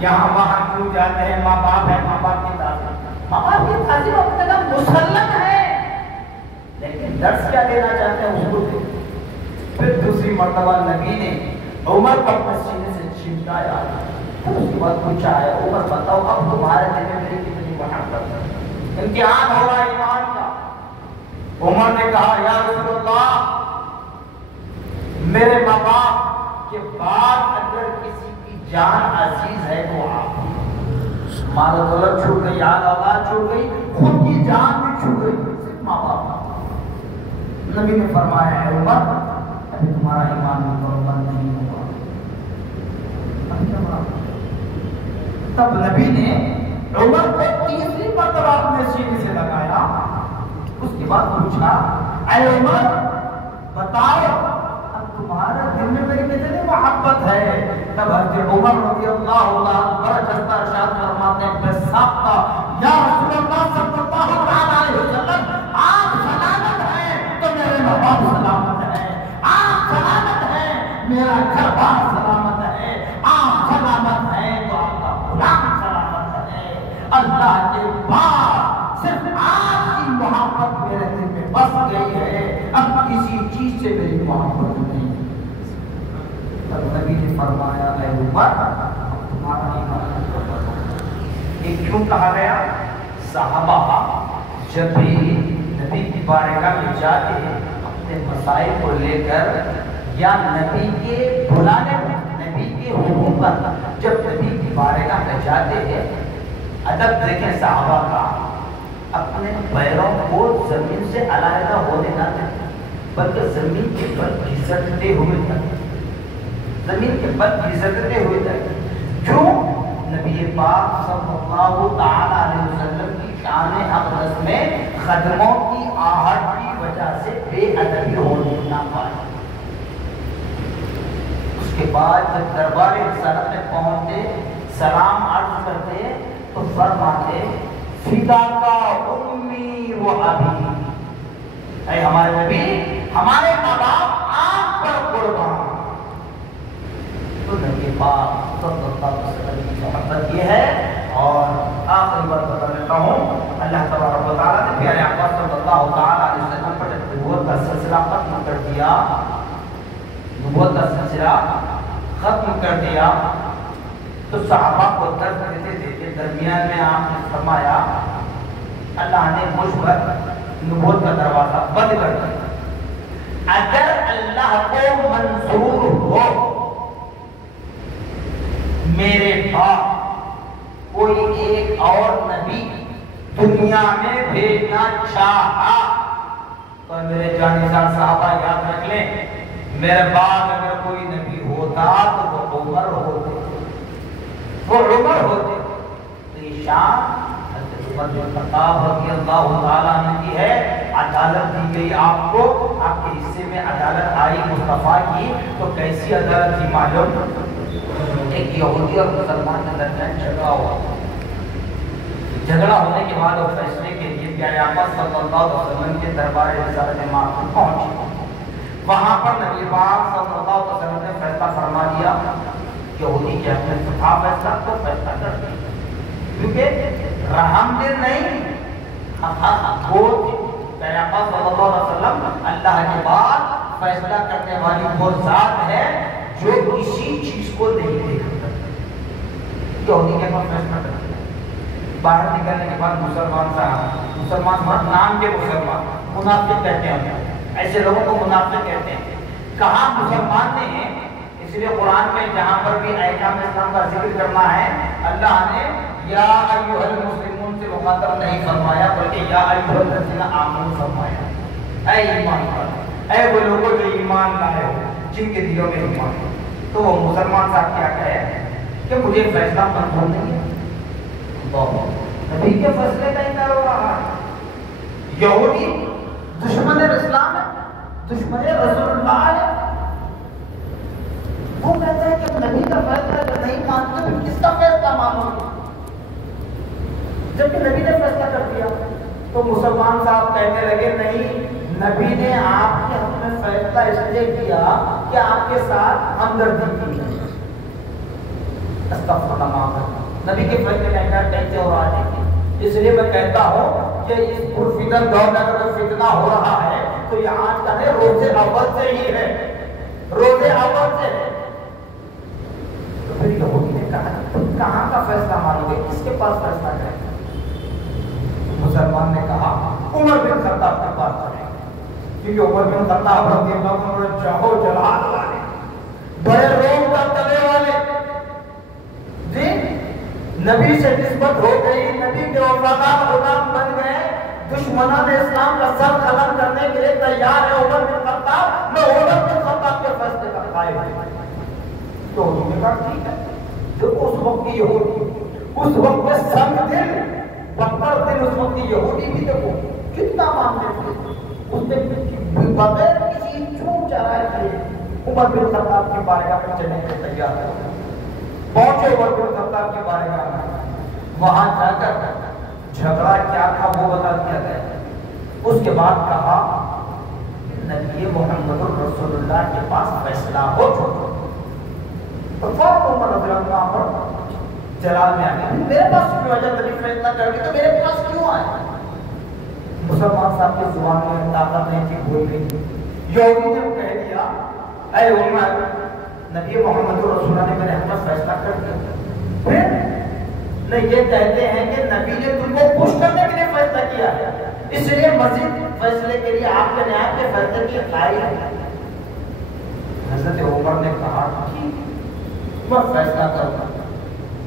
یہاں وہاں کیوں جاتے ہیں, ماں باپ ہے, ماں باپ کی تعظیم, ماں باپ کی تعظیم اپنے کا مسلم ہے, لیکن درس کیا دینا چاہتے ہیں اس کو دے. پھر دوسری مرتبہ نبی نے عمر کو اپنے سینے سے چمٹایا, اس کے بعد پوچھا ہے, عمر بتاؤ اب تمہارے دل میں میری کتنی محبت ہے. امتحان ہو رہا ایمان کا. عمر نے کہا, یا رسول اللہ میرے ماں باپ کے بعد اگر کسی کی جان عزیز ہے تو آپ. مال و دولت چھوٹ گئی, آل اولاد چھوٹ گئی, خود کی جان بھی چھوٹ گئی, صرف ماں باپ. نبی نے فرمایا, ہے عمر ابھی تمہارا ایمان مکمل نہیں ہوا. تب نبی نے عمر کو تیسری مرتبہ اپنے سینے سے لگایا. اس کے بعد پوچھا, اے عمر بتاؤ اب تمہارے دل میں میری کتنی محبت ہے. تب حضرت عمر رضی اللہ عنہ برجستہ ارشاد فرماتے ہیں, بے ساختہ یا رسول اللہ صلی اللہ علیہ وسلم, آپ سلامت ہیں تو میرے ماں باپ سلامت ہیں, آپ سلامت ہیں میرا گھر بار سلامت ہے, آپ سلامت ہیں تو آپ کا غلام سلامت ہے. اللہ کے بعد صرف آپ کی محبت میرے دل میں بس گئی ہے, اب کسی چیز سے میری محبت نہیں. تب نبی نے فرمایا, اے عمر تمہارا ایمان مکمل ہے. یہ کیوں کہا گیا؟ صحابہ جب بھی نبی کی بارگاہ میں جاتے ہیں اپنے مسائل کو لے کر, یا نبی کے بلانے پر, نبی کے حکم پر جب نبی کی بارگاہ میں جاتے ہیں, ادب دیکھیں صحابہ کا, اپنے پیروں کو زمین سے علیحدہ ہونے نہ دیں, بلکہ زمین کے بل گھسٹتے ہوئے تک, زمین کے بل گھسٹتے ہوئے تک. کیوں؟ نبی پاک صلی اللہ تعالی علیہ وسلم کی شان اقدس میں خدموں کی آہٹ کی وجہ سے بے ادبی ہونے نہ پائے. اس کے بعد جب دربار رسالت میں پہنچتے, سلام عرض کرتے تو فرماتے, فدا کا امی و ابی, اے ہمارے نبی ہمارے ماں باپ آپ پر قربان. تو نبی پاک صلی اللہ علیہ وسلم کی محبت یہ ہے. اور آخری بات بتا دیتا ہوں, اللہ تبارک و تعالیٰ نے پیارے آقا صلی اللہ تعالیٰ علیہ وسلم پر جب نبوت کا سلسلہ ختم کر دیا, نبوت کا سلسلہ ختم کر دیا, تو صحابہ کو درد دیتے دیتے درمیان میں آپ نے فرمایا, اللہ نے مجھ پر نبوت کا دروازہ بند کر دیا. اگر اللہ کو منظور ہو میرے بعد کوئی ایک اور نبی دنیا میں بھیجنا چاہا تو میرے جانشین صحابہ یاد رکھ لیں، میرے بعد اگر کوئی نبی ہوتا تو وہ عمر ہوتے، وہ عمر ہوتے۔ تو یہ شان حضرت عمر بن خطاب رضی اللہ تعالیٰ عنہ کی ہے۔ عدالت دی گئی آپ کو، آپ کے حصے میں عدالت آئی مصطفیٰ کی، تو کیسی عدالت تھی معلوم؟ ایک یہودی اور مسلمان کے درمیان جھگڑا ہوا، جھگڑا ہونے کے بعد وہ فیصلے کے لیے پیارے آقا صلی اللہ علیہ وسلم کے دربار رسالت معصوم پہنچے۔ وہاں پر نبی پاک صلی اللہ علیہ وسلم نے فیصلہ فرما دیا، یہودی کے حق میں تھا فیصلہ تو فیصلہ کر دیا، کیونکہ رحم دل نہیں وہ پیارے آقا صلی اللہ علیہ وسلم اللہ کے بعد فیصلہ کرنے والی وہ ذات ہے جو کسی چیز کو نہیں دیکھتا۔ یہودی کے پاس فیصلہ کر دیا، باہر نکلنے کے بعد مسلمان مرد نام کے مسلمان منافق کہتے ہیں، ایسے لوگوں کو منافق کہتے ہیں۔ کہاں مسلمان نے ہیں، اس لیے قرآن میں جہاں پر بھی احکام اسلام کا ذکر کرنا ہے، اللہ نے یا ایھا المسلمون سے مخاطب نہیں فرمایا بلکہ یا ایھا الذین آمنوا فرمایا، اے ایمان والو، اے وہ لوگوں جو ایمان لائے ہو، جن کے دلوں میں ایمان ہے۔ تو وہ مسلمان صاحب کیا کہے کہ مجھے فیصلہ منظور نہیں ہے، نبی کے فیصلے کا انکار ہو رہا ہے۔ یہودی دشمن اسلام ہے، دشمن رسول اللہ ہے، وہ کہتا ہے کہ نبی کا فیصلہ اگر نہیں مانتے تو کس کا فیصلہ مانو گے؟ جبکہ نبی نے فیصلہ کر دیا تو مسلمان صاحب کہنے لگے نہیں، نبی نے آپ کے حق میں فیصلہ اس لیے کیا کہ آپ کے ساتھ ہمدردی کی ہے۔ استغفر اللہ، نبی کے فیصلے کا انکار کیسے ہو رہا ہے؟ اس لیے میں کہتا ہوں کہ اس پرفتن دور میں اگر کوئی فتنہ ہو رہا ہے تو یہ آج کا ہے روز اول سے ہی ہے، روز اول سے ہے۔ تو پھر یہودی نے کہا تم کہاں کا فیصلہ مانو گے، کس کے پاس فیصلہ کریں؟ مسلمان نے کہا عمر بن خطاب کے پاس چلیں، کیونکہ عمر بن خطاب رضی اللہ عنہ جاہو جلال والے، بڑے روم کا تلے والے، جی نبی سے نسبت ہو گئی، نبی کے وفادار غلام بن گئے، دشمنان اسلام کا سر قلم کرنے کے لیے تیار ہے عمر بن خطاب، میں عمر بن خطاب کے فیصلے کا قائل ہوں۔ تو انہوں نے کہا ٹھیک ہے، جو اس وقت کی یہودی، اس وقت میں سنگ دل بکر دل، اس وقت کی یہودی بھی دیکھو کتنا مانتے تھے، اس نے بغیر کسی چوک چرائے تھے عمر بن خطاب کی بارگاہ میں چلنے کے تیار ہے۔ پہنچے عمر بن خطاب کی بارگاہ میں، وہاں جا کر جھگڑا کیا تھا وہ بتا دیا گیا۔ اس کے بعد کہا نبی محمد رسول اللہ کے پاس فیصلہ ہو چکا، تو فوراً عمر رضی اللہ عنہ جلال میں آ گیا، میرے پاس کیوں آیا؟ نبی فیصلہ کر کے تو میرے پاس کیوں آیا؟ مسلمان صاحب کی زبان میں طاقت نہیں تھی، بھول گئی۔ یہودی نے کہہ دیا اے عمر، نبی محمد رسول اللہ نے میرے حق میں فیصلہ کر دیا۔ پھر نہیں، یہ کہتے ہیں کہ نبی نے تم کو خوش کرنے کے لیے فیصلہ کیا ہے، اس لیے مزید فیصلے کے لیے آپ کے نہایت کے فیصلے کی قائل ہے۔ حضرت عمر نے کہا ٹھیک، میں فیصلہ کروں گا،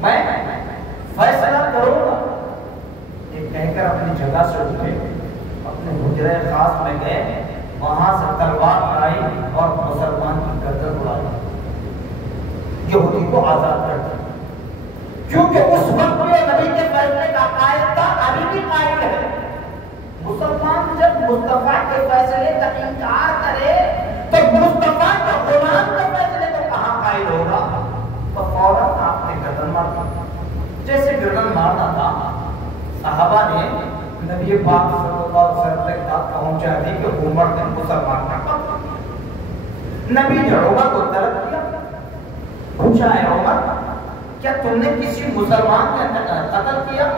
میں فیصلہ کروں گا۔ یہ کہہ کر اپنی جگہ سے اٹھے، اپنے حجرے خاص میں گئے، وہاں سے تلوار اٹھائی اور مسلمان کی گردن اڑائی، یہودی کو آزاد کر دیا، کیونکہ اس وقت میں نبی کے فیصلے کا قائل تھا، ابھی بھی قائل ہے۔ مسلمان جب مصطفیٰ کے فیصلے کا انکار کرے تو مصطفیٰ کا غلام کے فیصلے کو کہاں قائل ہوگا؟ تو فوراً آپ نے گردن مار دی۔ جیسے گردن مارنا تھا، صحابہ نے نبی پاک صلی اللہ علیہ وسلم تک بات پہنچا دی کہ عمر نے مسلمان کا قتل کیا۔ نبی نے عمر کو طلب کیا، پوچھا ہے عمر کیا تم نے کسی مسلمان کا قتل کیا؟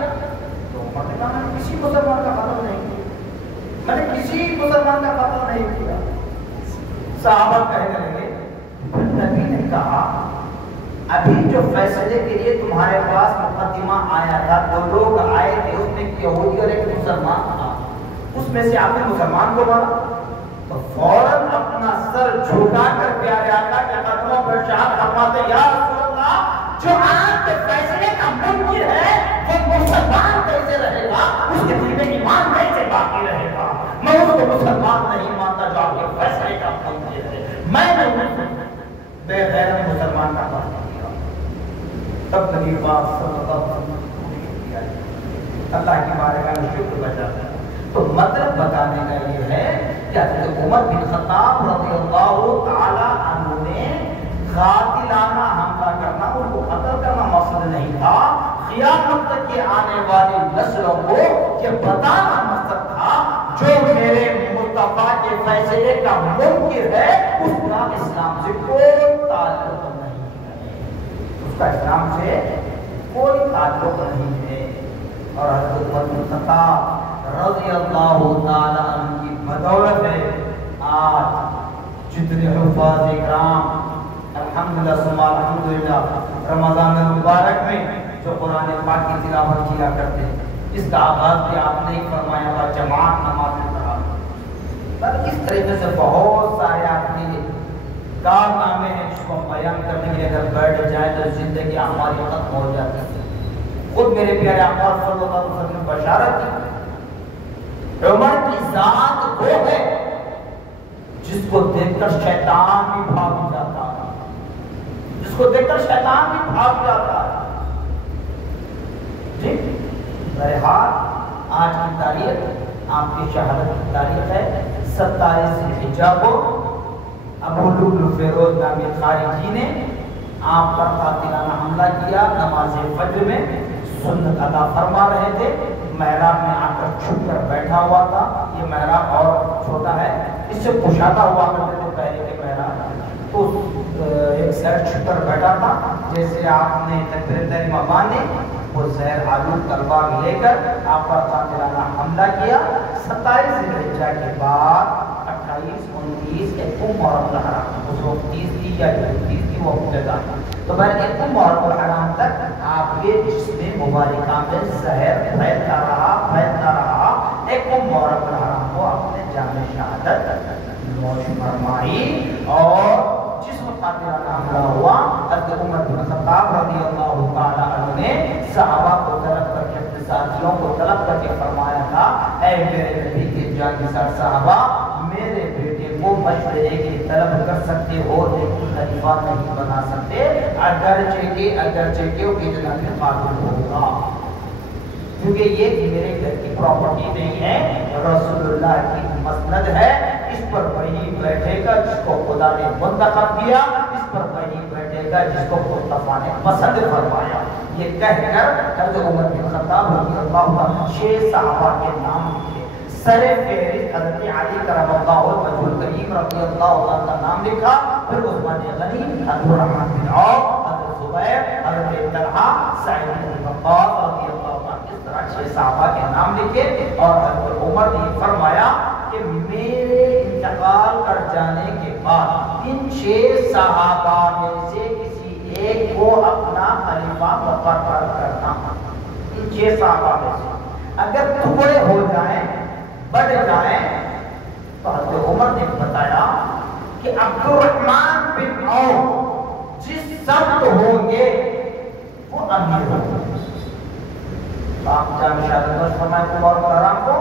تو عمر نے کہا میں نے کسی مسلمان کا قتل نہیں کیا، میں نے کسی مسلمان کا قتل نہیں کیا۔ صحابہ کہنے لگے، نبی نے کہا ابھی جو فیصلے کے لیے تمہارے پاس مقدمہ آیا تھا، دو لوگ آئے تھے، اس میں ایک یہودی اور ایک مسلمان تھا، اس میں سے آپ نے مسلمان کو مارا؟ تو فوراً اپنا سر جھکا کر پیارے آقا کے قدموں پر شہادت فرماتے یا رسول اللہ جو آپ کے فیصلے کا منکر ہے وہ مسلمان کیسے رہے گا، اس کے دل میں ایمان کیسے باقی رہے گا؟ میں اس کو مسلمان نہیں مانتا جو آپ کے فیصلے کا منکر ہے، میں بے غیر مسلمان کا بات کیا۔ تب نبی پاک صلی اللہ علیہ وسلم اللہ کی بارگاہ میں شکر بجاتا ہے۔ تو مطلب بتانے کا یہ ہے کہ حضرت عمر بن خطاب رضی اللہ تعالی عنہ نے قاتلانہ حملہ کرنا، ان کو قتل کرنا مقصد نہیں تھا، قیامت تک کے آنے والی نسلوں کو یہ بتانا مقصد تھا جو میرے مصطفیٰ کے فیصلے کا منکر ہے اس کا اسلام سے کوئی تعلق نہیں ہے، اس کا اسلام سے کوئی تعلق نہیں ہے۔ اور حضرت عمر بن خطاب رضی اللہ تعالیٰ عنہ کی بدولت ہے آج جتنے حفاظ اکرام الحمدللہ ثم الحمدللہ رمضان المبارک میں جو قرآن پاک کی تلاوت کیا کرتے ہیں، اس کا آغاز بھی آپ نے فرمایا تھا جماعت نماز میں پڑھا۔ اس طریقے سے بہت سارے آپ کے کارنامے ہیں جس کو بیان کرنے کے لیے اگر بیٹھ جائیں تو زندگی ہماری ختم ہو جاتی ہے۔ خود میرے پیارے آقا صلی اللہ علیہ وسلم نے بشارت کی، عمر کی ذات وہ ہے جس کو دیکھ کر شیطان بھی بھاگ جاتا ہے، جس کو دیکھ کر شیطان بھی بھاگ جاتا ہے۔ جی بہرحال آج کی تاریخ آپ کی شہادت کی تاریخ ہے 27 ذوالحجہ کو ابو لؤلؤ فیروز نامی خارجی نے آپ پر قاتلانہ حملہ کیا۔ نماز فجر میں سنت ادا فرما رہے تھے، محراب میں آ کر چھپ کر بیٹھا ہوا تھا، یہ محراب اور چھوٹا ہے، اس سے کشادہ ہوا کرتے تھے پہلے کے محراب، تو ایک سائڈ چھپ کر بیٹھا تھا، جیسے آپ نے تکبیر تحریمہ باندھی وہ زہر آلود تلوار لے کر آپ پر قاتلانہ حملہ کیا۔ 27 ذوالحجہ کے بعد 28 29 محرم الحرام، اس وقت 30 تھی یا 30 تھی وہ ابتدا تھا، تو بہرحال محرم الحرام تک آپ کے جسم مبارکہ میں زہر پھیلتا رہا۔ محرم الحرام کو آپ نے جام شہادت نوش فرمائی، اور جس وقت قاتلانہ حملہ ہوا حضرت عمر بن خطاب رضی اللہ تعالی عنہ نے صحابہ کو طلب کر کے، اپنے ساتھیوں کو طلب کر کے فرمایا تھا اے میرے نبی کے جانثار صحابہ، میرے بیٹے کو مشورے کی طلب کر سکتے ہو لیکن خلیفہ نہیں بنا سکتے، اگرچہ کہ وہ اتنا بھی قاتل ہوگا، کیونکہ یہ میرے گھر کی پراپرٹی نہیں ہے، رسول اللہ کی مسند ہے، اس پر وہی بیٹھے گا جس کو خدا نے منتخب کیا، اس پر وہی بیٹھے گا جس کو مصطفیٰ نے پسند فرمایا۔ یہ کہہ کر حضرت عمر بن خطاب رضی اللہ عنہ 6 صحابہ کے نام لکھے، سر فہرست حضرت علی کرم اللہ وجہ الکریم رضی اللہ عنہ کا نام لکھا، پھر عثمان غنی، حضرت الرحمن بن عوف، حضرت زبیر، حضرت طلحہ، سعید بن وقاص رضی اللہ عنہ، اس طرح 6 صحابہ کے نام لکھے، اور حضرت عمر نے فرمایا کہ میرے انتقال کر جانے کے بعد ان 6 صحابہ میں سے کسی ایک کو اپنا خلیفہ مقرر کرنا، ان 6 صحابہ میں سے اگر ٹکڑے ہو جائیں، بڑھ جائیں، تو حضرت عمر نے بتایا کہ عبد الرحمن بن عوف جس سمت ہوں گے وہ امیر ہوں گے۔ آپ جامع شہادت نوش فرمائے محرم الحرام کو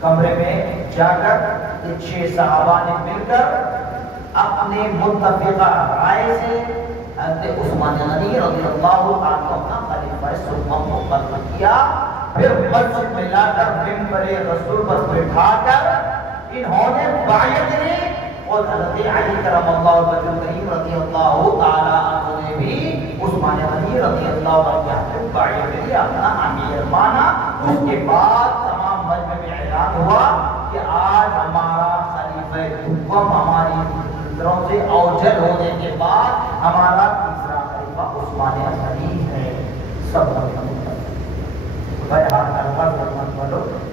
کمرے میں جا کر یہ 6 صحابہ نے مل کر اپنے متفقہ رائے سے حضرت عثمان غنی رضی اللہ عنہ کو اپنا خلیفہ ثم مقرر کیا، پھر مسجد میں لا کر منبر رسول پر بٹھا کر انہوں نے بیعت لی، اور حضرت علی کرم اللہ وجہ الکریم رضی اللہ تعالی عنہ نے بھی عثمان غنی رضی اللہ عنہ کو بیعت لی، اپنا امیر مانا۔ اس کے بعد تمام مجمع میں اعلان ہوا کہ آج ہمارا خلیفہ دوم ہماری نظروں سے اوجل ہونے کے بعد ہمارا تیسرا خلیفہ عثمان غنی ہے۔ سب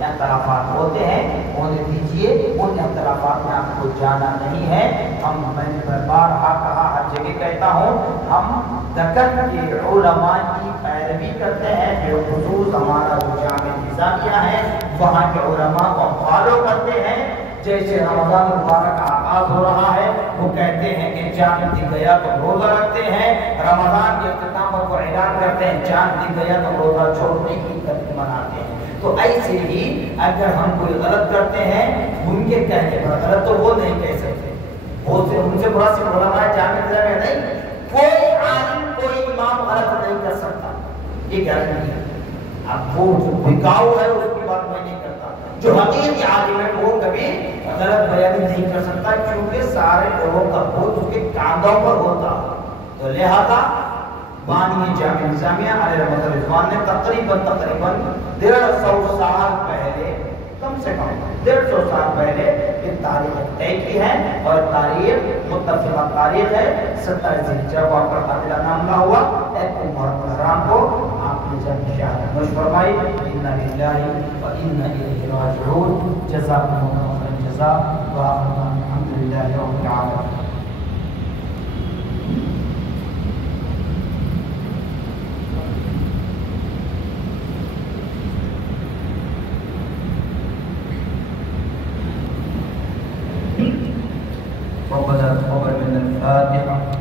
اختلافات ہوتے ہیں، ہونے دیجئے، ان اختلافات میں آپ کو جانا نہیں ہے۔ میں نے بارہا کہا، ہر جگہ کہتا ہوں، ہم دکن کے علماء کی پیروی کرتے ہیں، بالخصوص ہمارا جو جامع نظامیہ ہے وہاں کے علماء کو فالو کرتے ہیں۔ جیسے رمضان المبارک آغاز ہو رہا ہے، وہ کہتے ہیں کہ چاند دکھ گیا تو روزہ رکھتے ہیں، رمضان کے اختتام پر وہ اعلان کرتے ہیں چاند دکھ گیا تو روزہ چھوڑنے کی ترتیب مناتے ہیں۔ تو ایسے ہی اگر ہم کوئی غلط کرتے ہیں ان کے کہنے پر، غلط تو وہ نہیں کہہ سکتے، وہ ان سے برا صرف علماء جامع میں نہیں، کوئی عالم کوئی امام غلط نہیں کر سکتا، یہ غلط نہیں ہے۔ اب وہ جو بکاؤ ہے اس کی بات میں نہیں کرتا، جو حقیقی عالم ہے وہ کبھی غلط بیان نہیں کر سکتا، کیونکہ سارے لوگوں کا بوجھ اس کے کاندھوں پر ہوتا۔ تو لہذا بانی جامع نظامیہ علیہ رحمۃ رضوان نے تقریباً 150 سال پہلے، کم سے کم 150 سال پہلے یہ تاریخ طے کی ہے، اور تاریخ متفقہ تاریخ ہے 27 ذوالحجہ کو آپ کا قاتلہ نامہ ہوا، ایک محرم الحرام کو آپ نے جب شہادت نوش فرمائی۔ انا للہ و انا الیہ راجعون، جزاکم اللہ خیر الجزاء، وآخر دعوانا الحمد للہ رب العالمین۔ ربنا تقبل منا الفاتحة